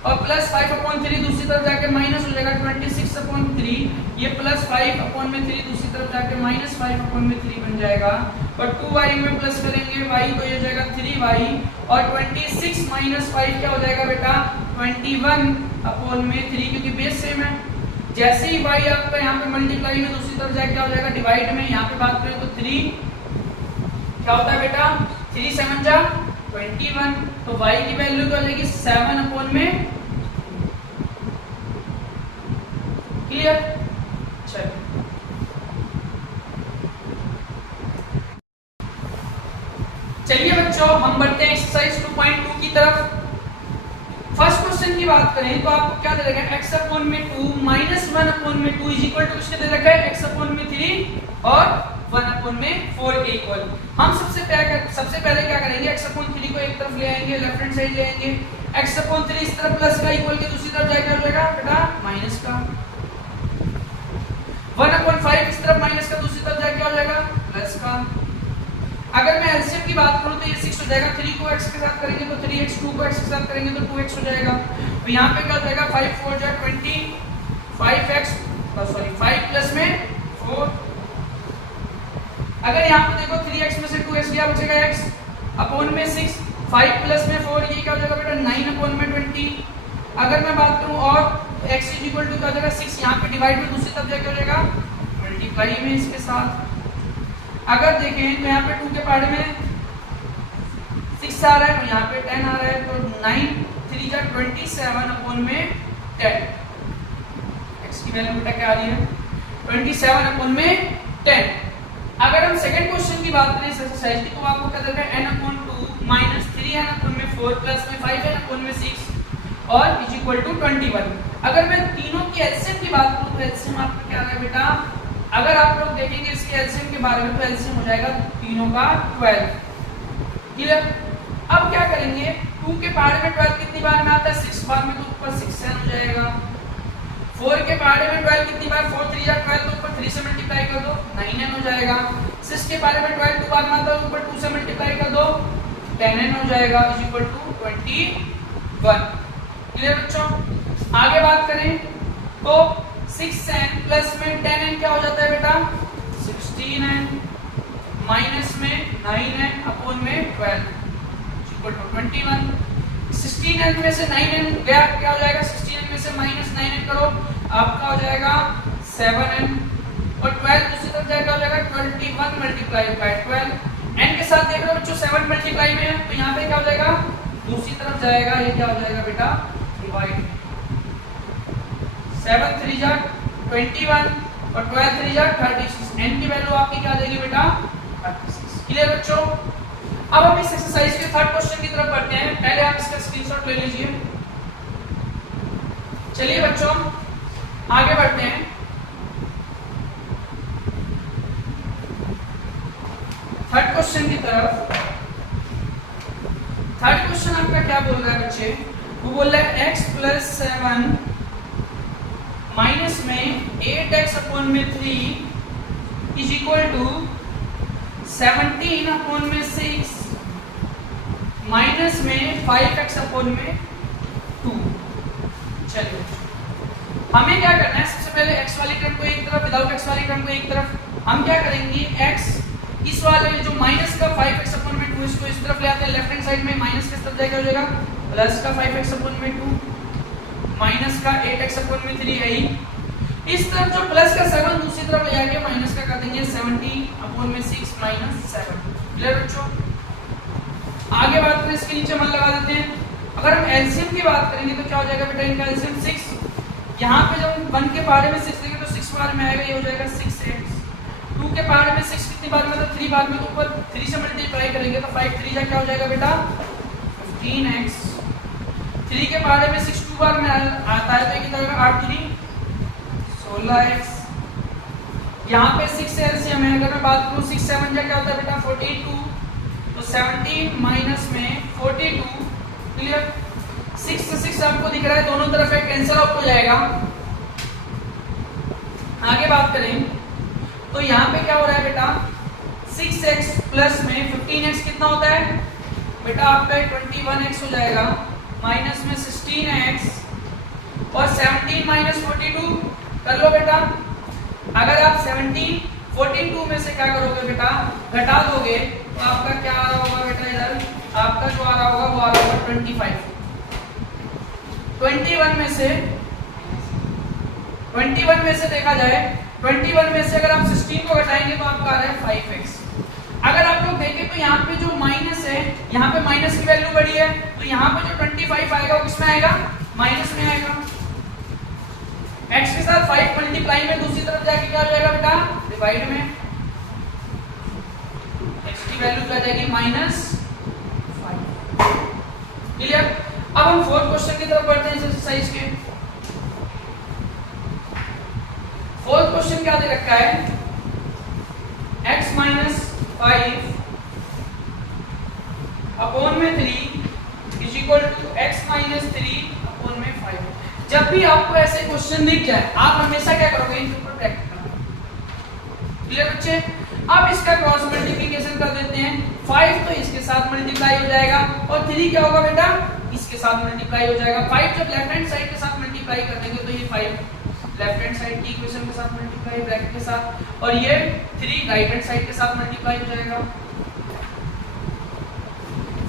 और प्लस 5/3 दूसरी तरफ जाके माइनस हो जाएगा 26/3, ये प्लस 5/3 दूसरी तरफ जाके माइनस 5/3 बन जाएगा। और 2y में प्लस करेंगे y तो ये हो जाएगा 3y, और 26 माइनस 5 क्या हो जाएगा बेटा 21/3, क्योंकि बेस सेम है। जैसे ही y आपका यहाँ पे मल्टीप्लाई में दूसरी तरफ जाके क्या हो जाएगा डिवाइड में, यहाँ पे बात करें तो 3 क्या होता है बेटा 3 7 जा 21, तो y की वैल्यू क्या हो जाएगी 7/। क्लियर। चलिए चलिए बच्चों हम बढ़ते हैं एक्सरसाइज 2.2 की तरफ। फर्स्ट क्वेश्चन की बात करें तो आपको क्या दे रखा है, x/2 minus 1/2 is equal to किसके दे रखा है, x/3 और 1/4 के इक्वल। हम सबसे पहले क्या करेंगे, x/3 को एक तरफ ले आएंगे, लेफ्ट हैंड साइड ले आएंगे, x/3 इस तरफ प्लस का इक्वल के दूसरी तरफ जाके हो जाएगा बेटा माइनस का, 1/5 इस तरफ माइनस का दूसरी तरफ जाके हो जाएगा प्लस का। अगर मैं एलसीएम की बात करूं तो ये 6 हो जाएगा, 3 को x के साथ करेंगे तो 3x, 2 को x के साथ करेंगे तो 2x हो जाएगा। तो यहाँ पे क्या हो जाएगा 5 4 जा 20, 5x सॉरी 5 प्लस में 4। अगर यहाँ पे देखो 3x में से 2x क्या बचेगा x अपॉन में 6, 5 प्लस में 4 ये क्या हो जाएगा बेटा 9/20। अगर मैं बात करूं और x इज इक्वल टू क्या हो जाएगा 6, यहाँ पे डिवाइड में दूसरी तरफ जाके हो जाएगा मल्टीप्लाई में इसके साथ। अगर देखें तो यहाँ पे 2 के पार्ट में 6 आ रहा है और यहाँ पे 10 आ रहा है, तो 9 3 जा 27/10। x की वैल्यू बेटा क्या आ रही है 27/10। अगर हम सेकंड क्वेश्चन की बात करें इस एक्सरसाइज की तो आपको क्या दे रखा है n/2 माइनस 3n/4 प्लस में 5n/6 और इज इक्वल टू 21। अगर मैं तीनों की एलसीएम की बात करूं तो एलसीएम आपका क्या है बेटा, अगर आप लोग देखेंगे इसके एलसीएम के बारे में तो एलसीएम हो जाएगा तीनों का 12। क्लियर। अब क्या करेंगे, 2 के पार्ट में 12 कितनी बार में आता है 6 बार में, तो ऊपर 6n हो जाएगा। 4 के पार्ट में 12 कितनी बार 4 3 जा 12, तो ऊपर 3 से मल्टीप्लाई कर दो 9n हो जाएगा। 6 के पार्ट में 12 2 बार में आता है, ऊपर 2 से मल्टीप्लाई कर दो 10n हो जाएगा इज इक्वल टू 21। क्लियर बच्चों। आगे बात करें तो 6n प्लस में 10n क्या हो जाता है बेटा 16n माइनस में 9n अपॉन में 12 इक्वल टू 21। 16n में से 9n गया क्या हो जाएगा, 16n में से माइनस 9n करो आपका हो जाएगा 7n, और 12 दूसरी तरफ जाएगा हो जाएगा 21 मल्टीप्लाई बाय 12। n के साथ देख लो बच्चों 7 मल्टीप्लाई में है तो यहाँ पे क्या हो जाएगा दूसरी तरफ जाएगा, ये क्या हो जाएगा बेटा डिवाइड। 7 3 जा 21 और 12 3 जा 36। n की वैल्यू आपकी क्या आ जाएगी बेटा 36। क्लियर बच्चों। अब हम इस एक्सरसाइज के थर्ड क्वेश्चन की तरफ बढ़ते हैं। पहले आप इसका स्क्रीनशॉट ले लीजिए। चलिए बच्चों आगे बढ़ते हैं। थर्ड क्वेश्चन की तरफ। थर्ड क्वेश्चन आपका क्या बोल रहा है बच्चे, वो बोल रहा है x प्लस 7 माइनस में 8x अपॉन में 3 इज इक्वल टू 17 अपॉन में 6 माइनस में 5x अपॉन में 2। चलिए हमें क्या करना है, सबसे पहले x वाली टर्म को एक तरफ, विदाउट x वाली टर्म को एक तरफ। हम क्या करेंगे x इस वाले जो माइनस का 5x अपॉन में 2 इसको इस तरफ ले आते हैं, लेफ्ट हैंड साइड में माइनस किस तरफ जाएगा हो जाएगा प्लस का 5x अपॉन में 2 माइनस का 8x अपॉन में 3 है। इस तरफ जो प्लस का 7 दूसरी तरफ ले जाके माइनस का कर देंगे 70/6 माइनस 7। क्लियर बच्चों? आगे बात करें, इसके नीचे मन लगा देते हैं। अगर हम एलसीएम की बात करेंगे तो क्या हो जाएगा बेटा इनका एलसीएम 6। यहाँ पे जब 1 के पारे में 6 देंगे तो 6 बार में आएगा, ये हो जाएगा 6x। 2 के पारे में 6 कितनी बार में, तो 3 बार में, तो ऊपर 3 से मल्टीप्लाई करेंगे तो 5 3 जा क्या हो जाएगा बेटा 15x। 3 के पारे में 6 2 बार में आता है तो ये कितना होगा 8 3 16x। यहाँ पे 6 से एलसीएम है, अगर मैं बात करूँ 6 7 जा क्या होता है बेटा 42, तो 17 माइनस में 42। क्लियर? 6 से 6 आपको दिख रहा है, दोनों तरफ एक कैंसिल आउट हो जाएगा। आगे बात करें तो यहाँ पे क्या हो रहा है बेटा 6x प्लस में 15x कितना होता है बेटा आपका 21x हो जाएगा, माइनस में 16x और 17 माइनस 42 कर लो बेटा। अगर आप 17 42 में से क्या करोगे बेटा घटा दोगे तो आपका क्या आ रहा होगा बेटा, इधर आपका जो आ रहा होगा वो आ रहा होगा 25। 21 में से देखा जाए, 21 में से अगर आप 16 को घटाएंगे तो आपका आ रहा है 5x। अगर आप लोग देखें तो यहाँ पे जो माइनस है, यहाँ पे माइनस की वैल्यू बढ़ी है, तो यहाँ पे जो 25 आएगा वो किसमें आएगा माइनस में आएगा। x के साथ 5 मल्टीप्लाई में दूसरी तरफ जाके क्या हो जाएगा बेटा डिवाइड में, x की वैल्यू क्या जाएगी -5। क्लियर? अब हम फोर्थ क्वेश्चन की तरफ बढ़ते हैं इस एक्सरसाइज के। फोर्थ क्वेश्चन क्या दे रखा है, x माइनस 5 अपॉन में 3 is equal to x minus 3 upon में 5। जब भी आपको ऐसे क्वेश्चन दिख जाए आप हमेशा क्या करोगे, इनके ऊपर ब्रैकेट करोगे। क्लियर बच्चे? अब इसका क्रॉस मल्टीप्लिकेशन कर देते हैं। 5 तो इसके साथ मल्टीप्लाई हो जाएगा और 3 क्या होगा बेटा इसके साथ मल्टीप्लाई हो जाएगा। 5 जब लेफ्ट हैंड साइड के साथ मल्टीप्लाई कर देंगे तो ये 5 लेफ्ट हैंड साइड की इक्वेशन के साथ मल्टीप्लाई ब्रैकेट के साथ, और ये 3 राइट हैंड साइड के साथ मल्टीप्लाई हो जाएगा।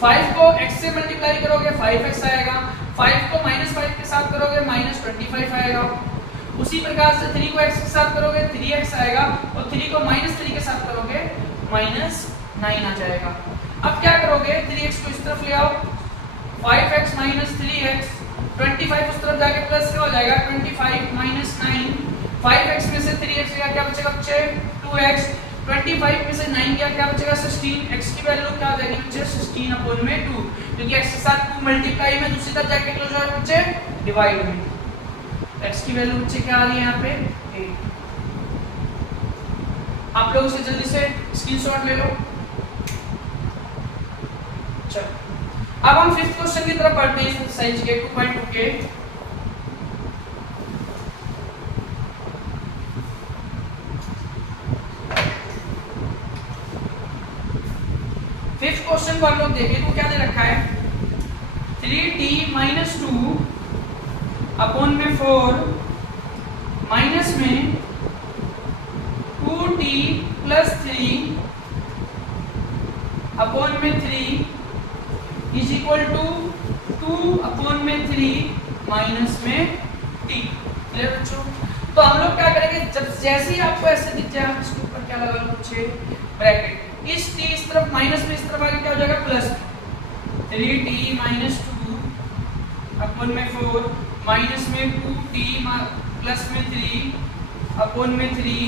5 को x से मल्टीप्लाई करोगे 5x आएगा, 5 को -5 के साथ करोगे -25 आएगा। उसी प्रकार से 3 को x के साथ करोगे 3x आएगा और 3 को -3 के साथ करोगे -9 आ जाएगा। अब क्या करोगे 3x को इस तरफ ले आओ, 5x - 3x, 25 उस तरफ जाके प्लस क्या हो जाएगा 25 - 9, 5x में से 3x गया क्या बचेगा बच्चे 2x, 25 में से 9 गया क्या बचेगा 16। x की वैल्यू क्या आ जाएगी बच्चे 16 अपॉन में 2, क्योंकि x के साथ 2 मल्टीप्लाई में दूसरी तरफ जाके क्लोज हो बच्चे डिवाइड में। x की वैल्यू बच्चे क्या आ रही है यहाँ पे 8। आप लोग इसे जल्दी से स्क्रीनशॉट ले लो। चलो अब हम फिफ्थ क्वेश्चन की तरफ बढ़ते हैं इस एक्सरसाइज के 2.2 के। फिफ्थ क्वेश्चन को हम लोग देखें तो क्या दे रखा है 3t - 2 अपॉन में 4 माइनस में 2t + 3 अपॉन में 3 इज इक्वल टू 2 अपॉन में 3 माइनस में t। क्लियर बच्चों? तो हम लोग क्या करेंगे, जब जैसे ही आपको ऐसे दिख जाए आप इसके ऊपर क्या लगा लो बच्चे ब्रैकेट, इस t इस तरफ माइनस में इस तरफ आगे क्या हो जाएगा प्लस 3t - 2 अपॉन में 4 माइनस में 2t प्लस में 3 अपॉन में 3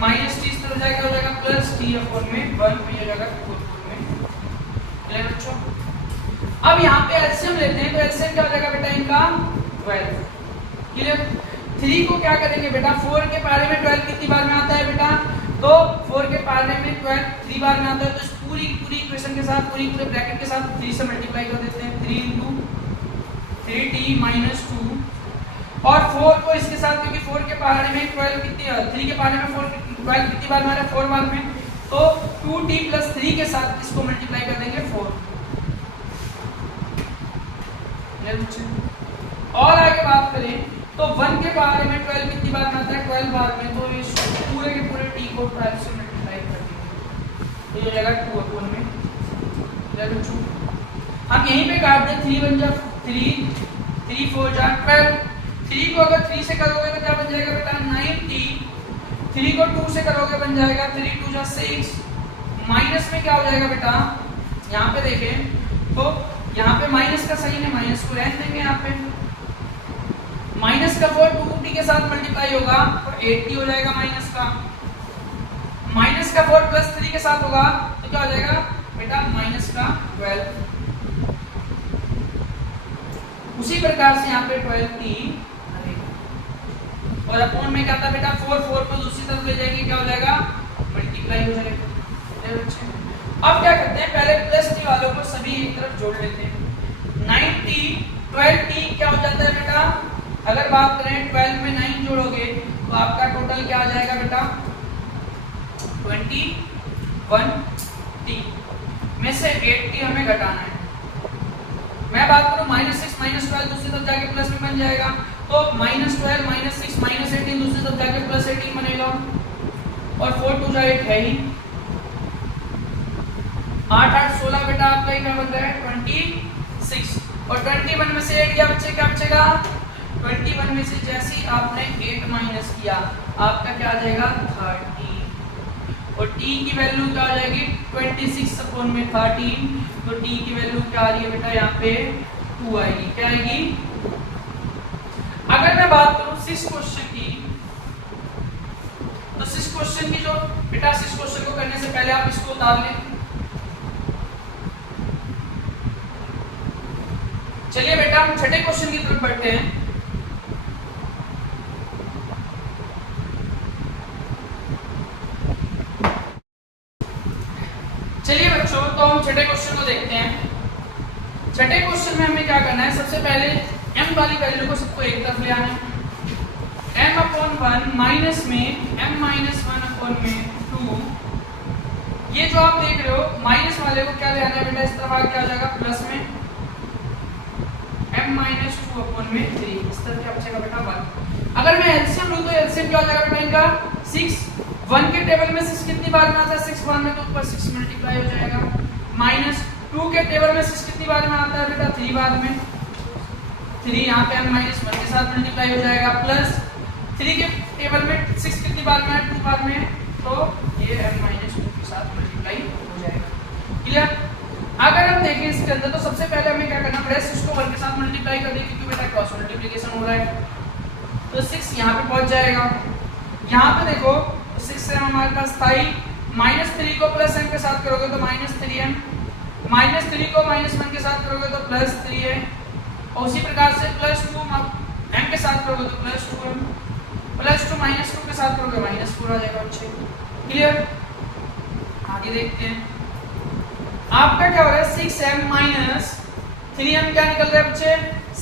माइनस t इस तरफ जाएगा हो जाएगा प्लस t अपॉन में 1 में हो जाएगा 4 में। क्लियर बच्चों? अब यहाँ पे एलसीएम लेते हैं तो एलसीएम क्या हो जाएगा बेटा इनका 12। क्लियर? 3 को क्या करेंगे बेटा 4 के पारे में 12 कितनी बार में आता है बेटा, तो 4 के पारे में 12 3 बार में आता है, तो इस पूरी इक्वेशन के साथ पूरे ब्रैकेट के साथ 3 से मल्टीप्लाई कर देते हैं 3 × 3t - 2 और 4 को इसके साथ, क्योंकि 4 के पारे में 12 कितनी 3 के पारे में 12 कितनी बार में आ रहा है 4 बार में, तो 2t + 3 के साथ इसको मल्टीप्लाई कर देंगे 4। और आगे बात करें तो 1 के बारे में 12 कितनी बार में आता है 12 बार में, तो इस पूरे के पूरे t को 12 से मल्टीप्लाई कर देंगे, ये हो जाएगा 2 अपॉन में। हम यहीं पे काट दें 3 × 1 = 3, 3 × 4 = 12, 3 को अगर 3 से करोगे तो क्या बन जाएगा बेटा 9t, 3 को 2 से करोगे बन जाएगा 3 2 जा 6, माइनस में क्या हो जाएगा बेटा, यहाँ पे देखें तो यहाँ पे माइनस का साइन है, माइनस को रहने देंगे, यहाँ पे माइनस का 4 2t के साथ मल्टीप्लाई होगा और 8t हो जाएगा माइनस का 4 प्लस 3 के साथ होगा तो क्या हो जाएगा बेटा माइनस का 12। उसी प्रकार से यहाँ पे 12t और अपॉन में क्या था बेटा 4 4 को दूसरी तरफ ले जाएंगे, क्या हो जाएगा मल्टीप्लाई हो जाएगा। अब क्या करते हैं, पहले प्लस t वालों को सभी एक तरफ जोड़ लेते हैं। 9t 12t क्या हो जाता है बेटा, अगर बात करें 12 में 9 जोड़ोगे तो आपका टोटल क्या आ जाएगा बेटा 21t में से 8t हमें घटाना है। मैं बात करूं -6 -12 दूसरी तरफ जाके प्लस में बन जाएगा तो -12 -6 -18 दूसरी तरफ जाके +18 बनेगा और 4 2 जा 8 है ही 8 8 16 बेटा आपका क्या बन रहा है 26 और 21 में से 8 क्या बचेगा 21 में से जैसे ही आपने 8 माइनस किया आपका क्या आ जाएगा 30 और t की वैल्यू क्या आ जाएगी 26 अपॉन में 13 तो t की वैल्यू क्या आ रही है बेटा यहाँ पे 2 आएगी। क्या आएगी, अगर मैं बात करूं 6 क्वेश्चन की तो 6 क्वेश्चन की जो बेटा 6 क्वेश्चन को करने से पहले आप इसको उतार लें। चलिए बेटा हम छठे क्वेश्चन की तरफ बढ़ते हैं। चलिए बच्चों तो हम छठे क्वेश्चन को देखते हैं। छठे क्वेश्चन में हमें क्या करना है, सबसे पहले m वाली वैल्यू को सबको एक तरफ ले आना है। m अपॉन 1 माइनस में m माइनस 1 अपॉन में 2, ये जो आप देख रहे हो माइनस वाले को क्या ले आना है बेटा, इस तरफ आगे क्या आ जाएगा प्लस में m माइनस 2 अपॉन में 3, इस तरफ क्या बचेगा बेटा 1। अगर मैं एलसीएम लूं तो एलसीएम क्या हो जाएगा बेटा इनका 6, 1 के टेबल में 6 कितनी बार में आता है 6 1 में तो ऊपर 6 मल्टीप्लाई हो जाएगा, माइनस 2 के टेबल में 6 कितनी बार में आता है बेटा 3 बार में, 3 यहाँ पे m माइनस 1 के साथ मल्टीप्लाई हो जाएगा, प्लस 3 के टेबल में 6 कितनी बार में है 2 बार में तो ये m माइनस 2 के साथ मल्टीप्लाई हो जाएगा। क्लियर। अगर हम देखें इसके अंदर तो सबसे पहले हमें क्या करना पड़ेगा, 6 को 1 के साथ मल्टीप्लाई कर देंगे क्योंकि बेटा क्रॉस मल्टीप्लिकेशन हो रहा है तो 6 यहाँ पे पहुंच जाएगा। यहाँ पे देखो 6 से हमारे पास था ही, -3 को प्लस m के साथ करोगे तो -3m, -3 को -1 के साथ करोगे तो +3 और उसी प्रकार से +2 m के साथ करोगे तो +2m, +2 -2 के साथ करोगे -4 आ जाएगा बच्चे। क्लियर। आगे देखते हैं आपका क्या हो रहा है 6m माइनस 3m क्या निकल रहा है बच्चे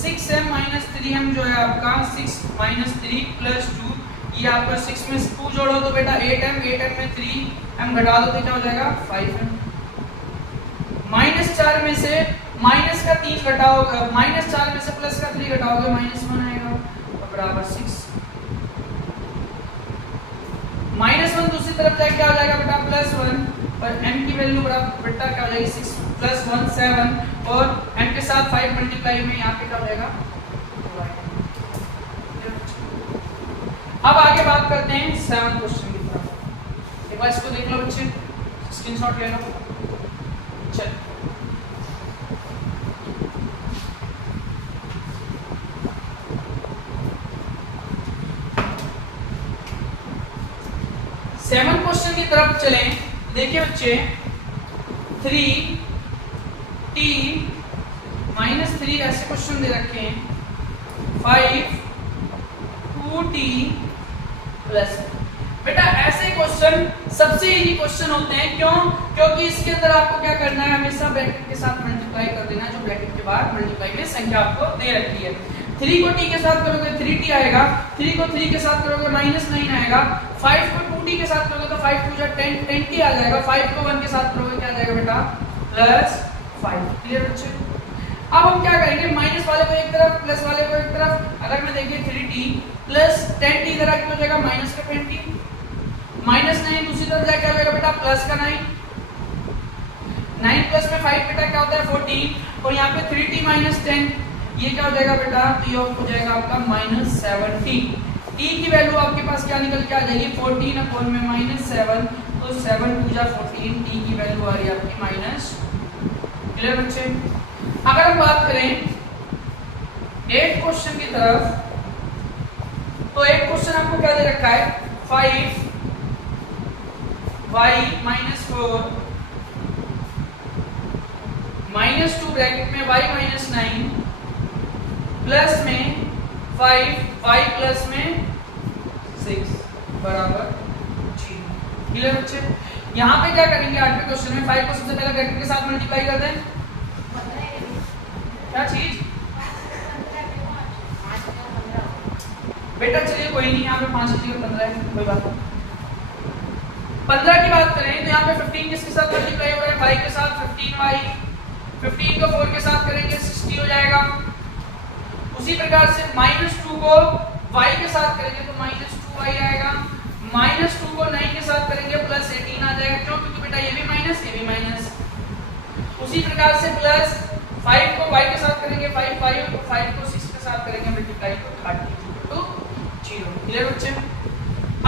6m माइनस 3m जो है आपका 6 माइनस 3 प्लस 2, ये आपका 6 में 2 जोड़ो तो बेटा 8m, 8m में 3m घटा दो तो क्या हो जाएगा 5m, -4 में से माइनस का 3 घटाओगे, -4 में से प्लस का 3 घटाओगे -1 आएगा और बराबर 6, -1 दूसरी तरफ जाके क्या हो जाएगा बेटा +1 और m की वैल्यू बराबर बेटा क्या हो जाएगी 6 + 1 7 और m के साथ 5 मल्टीप्लाई में यहाँ पे क्या हो जाएगा 2 आएगा। अब आगे बात करते हैं 7 क्वेश्चन की तरफ। एक बार इसको देख लो बच्चे, स्क्रीनशॉट ले लो। चल 7 क्वेश्चन की तरफ चलें। देखिए बच्चे 3t -3 ऐसे क्वेश्चन दे रखे हैं, 5 2t प्लस बेटा ऐसे क्वेश्चन सबसे इजी क्वेश्चन होते हैं। क्यों? क्योंकि इसके अंदर आपको क्या करना है, हमेशा ब्रैकेट के साथ मल्टीप्लाई कर देना है जो ब्रैकेट के बाद मल्टीप्लाई में संख्या आपको दे रखी है। 3 को t के साथ करोगे 3t आएगा, 3 को 3 के साथ करोगे -9 आएगा, 5 को 2t के साथ करोगे तो 5 2 10 10t आ जाएगा, 5 को 1 के साथ करोगे क्या आ जाएगा बेटा +5। क्लियर बच्चे। अब हम क्या करेंगे, माइनस वाले को एक तरफ प्लस वाले को एक तरफ। अगर मैं देखिए 3t प्लस 10t इधर आके हो जाएगा माइनस का 20, -9 दूसरी तरफ जाके आ जाएगा बेटा प्लस का 9, 9 प्लस में 5 बेटा क्या होता है 14 और यहाँ पे 3t -10 ये क्या हो जाएगा बेटा, तो ये हो जाएगा आपका -70। t की वैल्यू आपके पास क्या निकल के आ जाएगी 14 अपॉन में -7, तो 7 2 जा 14, t की वैल्यू आ रही है आपकी माइनस। क्लियर बच्चे। अगर हम बात करें 8 क्वेश्चन की तरफ, तो एक क्वेश्चन आपको क्या दे रखा है 5y -4 -2 ब्रैकेट में y -9 प्लस में 5 y प्लस में 6 बराबर 0। क्लियर बच्चे। यहाँ पे क्या करेंगे 8वें क्वेश्चन में 5 को सबसे पहले ब्रैकेट के साथ मल्टीप्लाई कर दें। क्या चीज बेटा, चलिए कोई नहीं, यहाँ पे 5 की जगह 15 है, कोई बात नहीं। 15 की बात करें तो यहाँ पे 15 किसके साथ मल्टीप्लाई हो रहा है 5 के साथ, 15y, 15 को 4 के साथ करेंगे 60 हो जाएगा। उसी प्रकार से -2 को y के साथ करेंगे तो -2y आएगा, -2 को 9 के साथ करेंगे +18 आ जाएगा। क्यों? क्योंकि बेटा ये भी माइनस, ये भी माइनस। उसी प्रकार से प्लस 5 को y के साथ करेंगे 5 को 6 के साथ करेंगे मल्टीप्लाई तो 30 to 0। क्लियर बच्चे।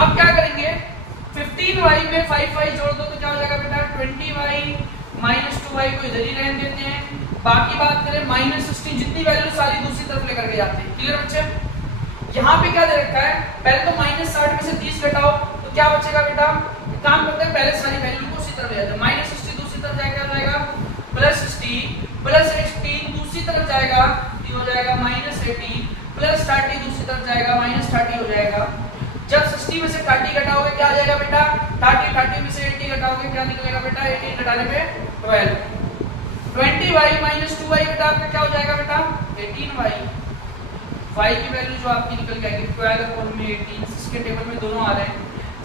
अब क्या करेंगे 15y में 5y जोड़ दो तो क्या हो जाएगा बेटा 20y, -2y को इधर ही रहने देते हैं। बाकी बात करें -16, जितनी वैल्यू सारी दूसरी तरफ लेकर के जाते हैं। क्लियर बच्चे। यहाँ पे क्या दे रखा है, पहले तो -60 में से 30 घटाओ तो क्या बचेगा बेटा, काम करते हैं पहले सारी वैल्यू को उसी तरफ ले जाते हैं। -60 दूसरी तरफ जाके आ जाएगा +60 +18 दूसरी तरफ जाएगा ये हो जाएगा -80 +30 दूसरी तरफ जाएगा -30 हो जाएगा। जब 60 में से 30 घटाओगे क्या आ जाएगा बेटा 30 में से 80 घटाओगे क्या निकलेगा बेटा 18 घटाने पे 12। 20y -2y बेटा आपका क्या हो जाएगा बेटा 18y। y की वैल्यू जो आपकी निकल के आएगी 12 अपॉन में 18, इसके टेबल में दोनों आ रहे हैं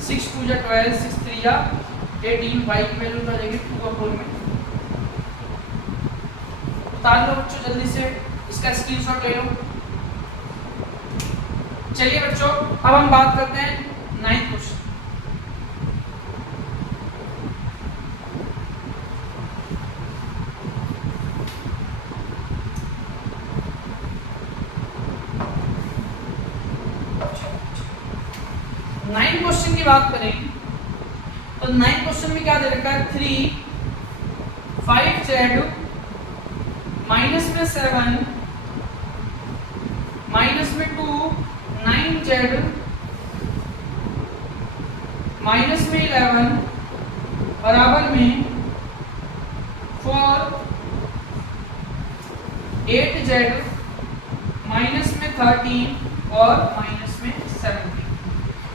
6 2 जा 12, 6 3 जा 18, y की वैल्यू जो आ जाएगी 2 अपॉन में। उतार लो बच्चों जल्दी से, इसका स्क्रीनशॉट ले लो। चलिए बच्चों अब हम बात करते हैं 9th क्वेश्चन। नाइन्थ क्वेश्चन की बात करें तो 9th क्वेश्चन में क्या दे रखा है 3 5z माइनस में 7 माइनस में 2 9z माइनस में 11 बराबर में 4 8z माइनस में 13 और माइनस में 17।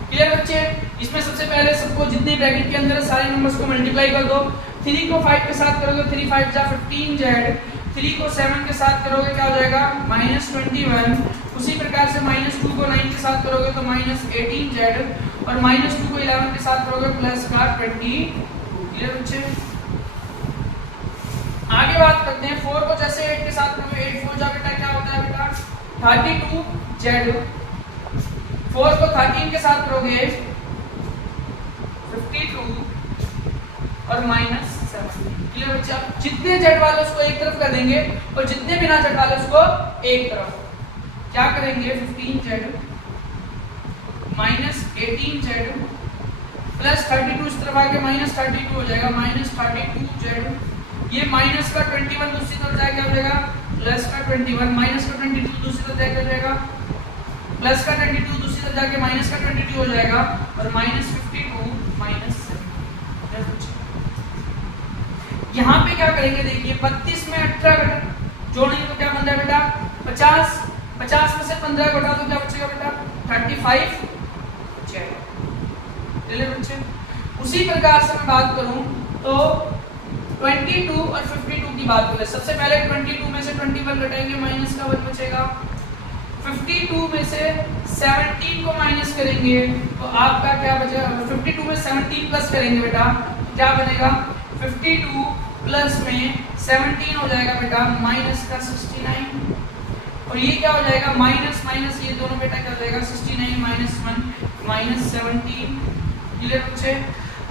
क्लियर बच्चे। इसमें सबसे पहले सबको जितने ब्रैकेट के अंदर सारे नंबर्स को मल्टीप्लाई कर दो। 3 को 5 के साथ करोगे 3 5 जा 15z, 3 को 7 के साथ करोगे क्या हो जाएगा -21। उसी प्रकार से -2 को 9 के साथ करोगे तो -18z और -2 को 11 के साथ करोगे प्लस का 22। क्लियर बच्चे। आगे बात करते हैं 4 को जैसे 8 के साथ करोगे 8 4 जा बेटा क्या होता है बेटा 32z, 4 को 13 के साथ करोगे 52 और -17। क्लियर बच्चे। अब जितने z वाले उसको एक तरफ कर देंगे और जितने बिना z वाले उसको एक तरफ। क्या करेंगे 15z -18z प्लस 32 इस तरफ आके -32 हो जाएगा -32z। ये माइनस का 21 दूसरी तरफ जाके हो जाएगा प्लस का 21, माइनस का 22 दूसरी तरफ जाके हो जाएगा प्लस का 22 दूसरी तरफ जाके माइनस का 22 हो जाएगा और -52 -7। यहाँ पे क्या करेंगे देखिए 32 में 18 जोड़ेंगे तो क्या बन रहा है बेटा 50, 50 में से 15 घटा दो क्या बचेगा बेटा 35 चलिए बच्चे। उसी प्रकार से मैं बात करूं तो 22 और 52 की बात करें। सबसे पहले 22 में से 21 घटाएंगे माइनस का 1 बचेगा। 52 में से 17 को माइनस करेंगे तो आपका क्या बचेगा 52 में 17 प्लस करेंगे बेटा क्या बनेगा 52 प्लस में 17 हो जाएगा बेटा माइनस का 69 और ये क्या हो जाएगा माइनस माइनस ये दोनों बेटा क्या हो जाएगा 69 -1 -17। क्लियर बच्चे।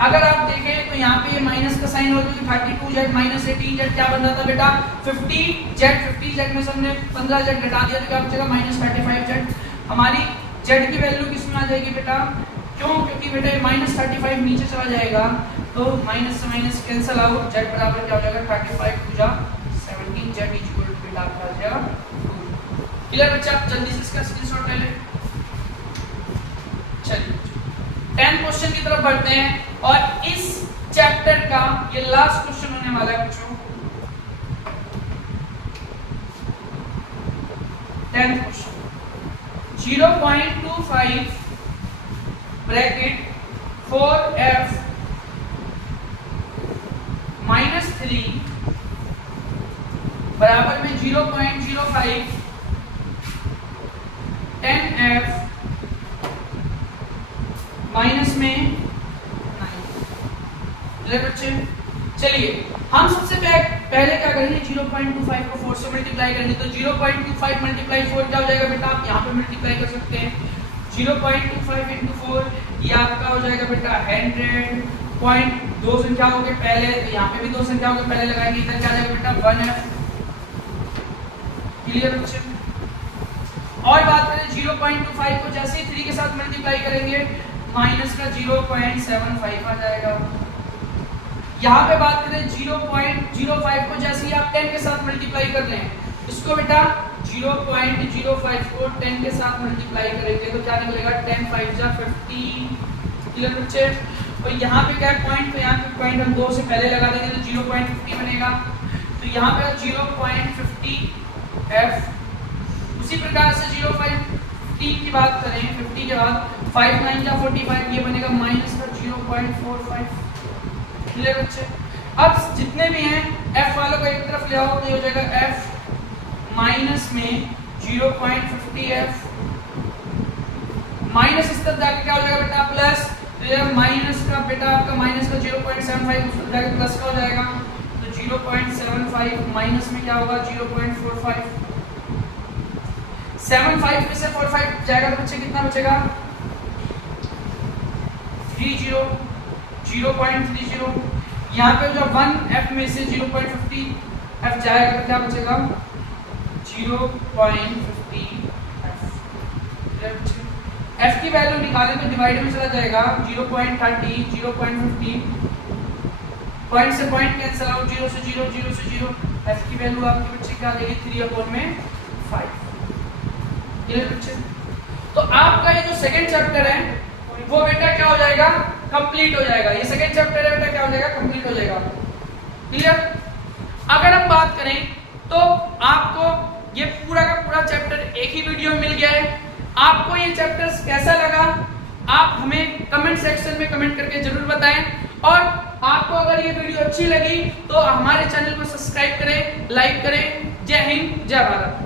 अगर आप देखें तो यहाँ पे माइनस का साइन होता है, 32z माइनस 18z क्या बन रहा था बेटा 50z में से हमने 15z घटा दिया तो क्या बचेगा माइनस 35z। हमारी z की वैल्यू किसमें आ जाएगी बेटा, क्यों, क्योंकि बेटा ये माइनस 35 नीचे चला जाएगा तो माइनस से माइनस कैंसिल आउट, z बराबर क्या हो जाएगा 35 टू जा 17, z इक्वल टू बेटा आपका आ जाएगा 2। क्लियर बच्चा, आप जल्दी से इसका स्क्रीनशॉट ले लें। चलिए 10th क्वेश्चन की तरफ बढ़ते हैं और इस चैप्टर का ये लास्ट क्वेश्चन होने वाला है बच्चों। 10th question 0.25 bracket 4f minus 3 बराबर में 0.05 10f माइनस में 9। बच्चे चलिए हम सबसे पहले क्या करेंगे 0.25 को 4 से मल्टीप्लाई करेंगे तो 0.25 मल्टीप्लाई 4 क्या हो जाएगा बेटा, आप यहाँ पे मल्टीप्लाई कर सकते हैं 0.25 इंटू 4 ये आपका हो जाएगा बेटा 100 पॉइंट, दो संख्या हो गए पहले तो यहाँ पे भी दो संख्या हो गए पहले लगाएंगे, इधर क्या आ जाएगा बेटा 1f। क्लियर बच्चे, और बात करें 0.25 को जैसे ही 3 के साथ मल्टीप्लाई करेंगे माइनस का 0.75 आ जाएगा। यहाँ पे बात करें 0.05 को जैसे ही आप 10 के साथ मल्टीप्लाई कर लें, इसको बेटा 0.05 को 10 के साथ मल्टीप्लाई करेंगे तो क्या निकलेगा 10 5 जा 50। क्लियर बच्चे, और यहाँ पे क्या है पॉइंट, तो यहाँ पे पॉइंट हम 2 से पहले लगा देंगे तो 0.50 बनेगा, तो यहाँ पे 0.50 f। उसी प्रकार से 0.50 की बात करें 50 के बाद 5 9 या 45 ये बनेगा माइनस का 0.45। क्लियर बच्चे, अब जितने भी हैं f वालों को एक तरफ ले आओ तो ये हो जाएगा f माइनस में 0.50 f माइनस इस तरफ जाके क्या हो जाएगा बेटा प्लस, तो ये माइनस का बेटा आपका माइनस का 0.75 उस तरफ जाके प्लस का हो जाएगा तो 0.75 माइनस में क्या होगा 0.45। 75 में से 45 जाएगा तो बच्चे कितना बचेगा 30 0.30। यहाँ पे जो 1f में से 0.50 f जाएगा तो क्या बचेगा 0.50 f। f की वैल्यू निकालें तो डिवाइड में चला जाएगा 0.30 0.50, पॉइंट से पॉइंट कैंसिल आउट 0 से 0 0 से 0, f की वैल्यू आपके बच्चे क्या आ जाएगी 3/5। क्लियर बच्चे, तो आपका ये जो सेकंड चैप्टर है वो बेटा क्या हो जाएगा कंप्लीट हो जाएगा, ये सेकंड चैप्टर है बेटा क्या हो जाएगा कंप्लीट हो जाएगा। क्लियर, अगर हम बात करें तो आपको ये पूरा का पूरा चैप्टर एक ही वीडियो में मिल गया है। आपको ये चैप्टर कैसा लगा आप हमें कमेंट सेक्शन में कमेंट करके जरूर बताएं, और आपको अगर ये वीडियो अच्छी लगी तो हमारे चैनल को सब्सक्राइब करें, लाइक करें। जय हिंद, जय भारत।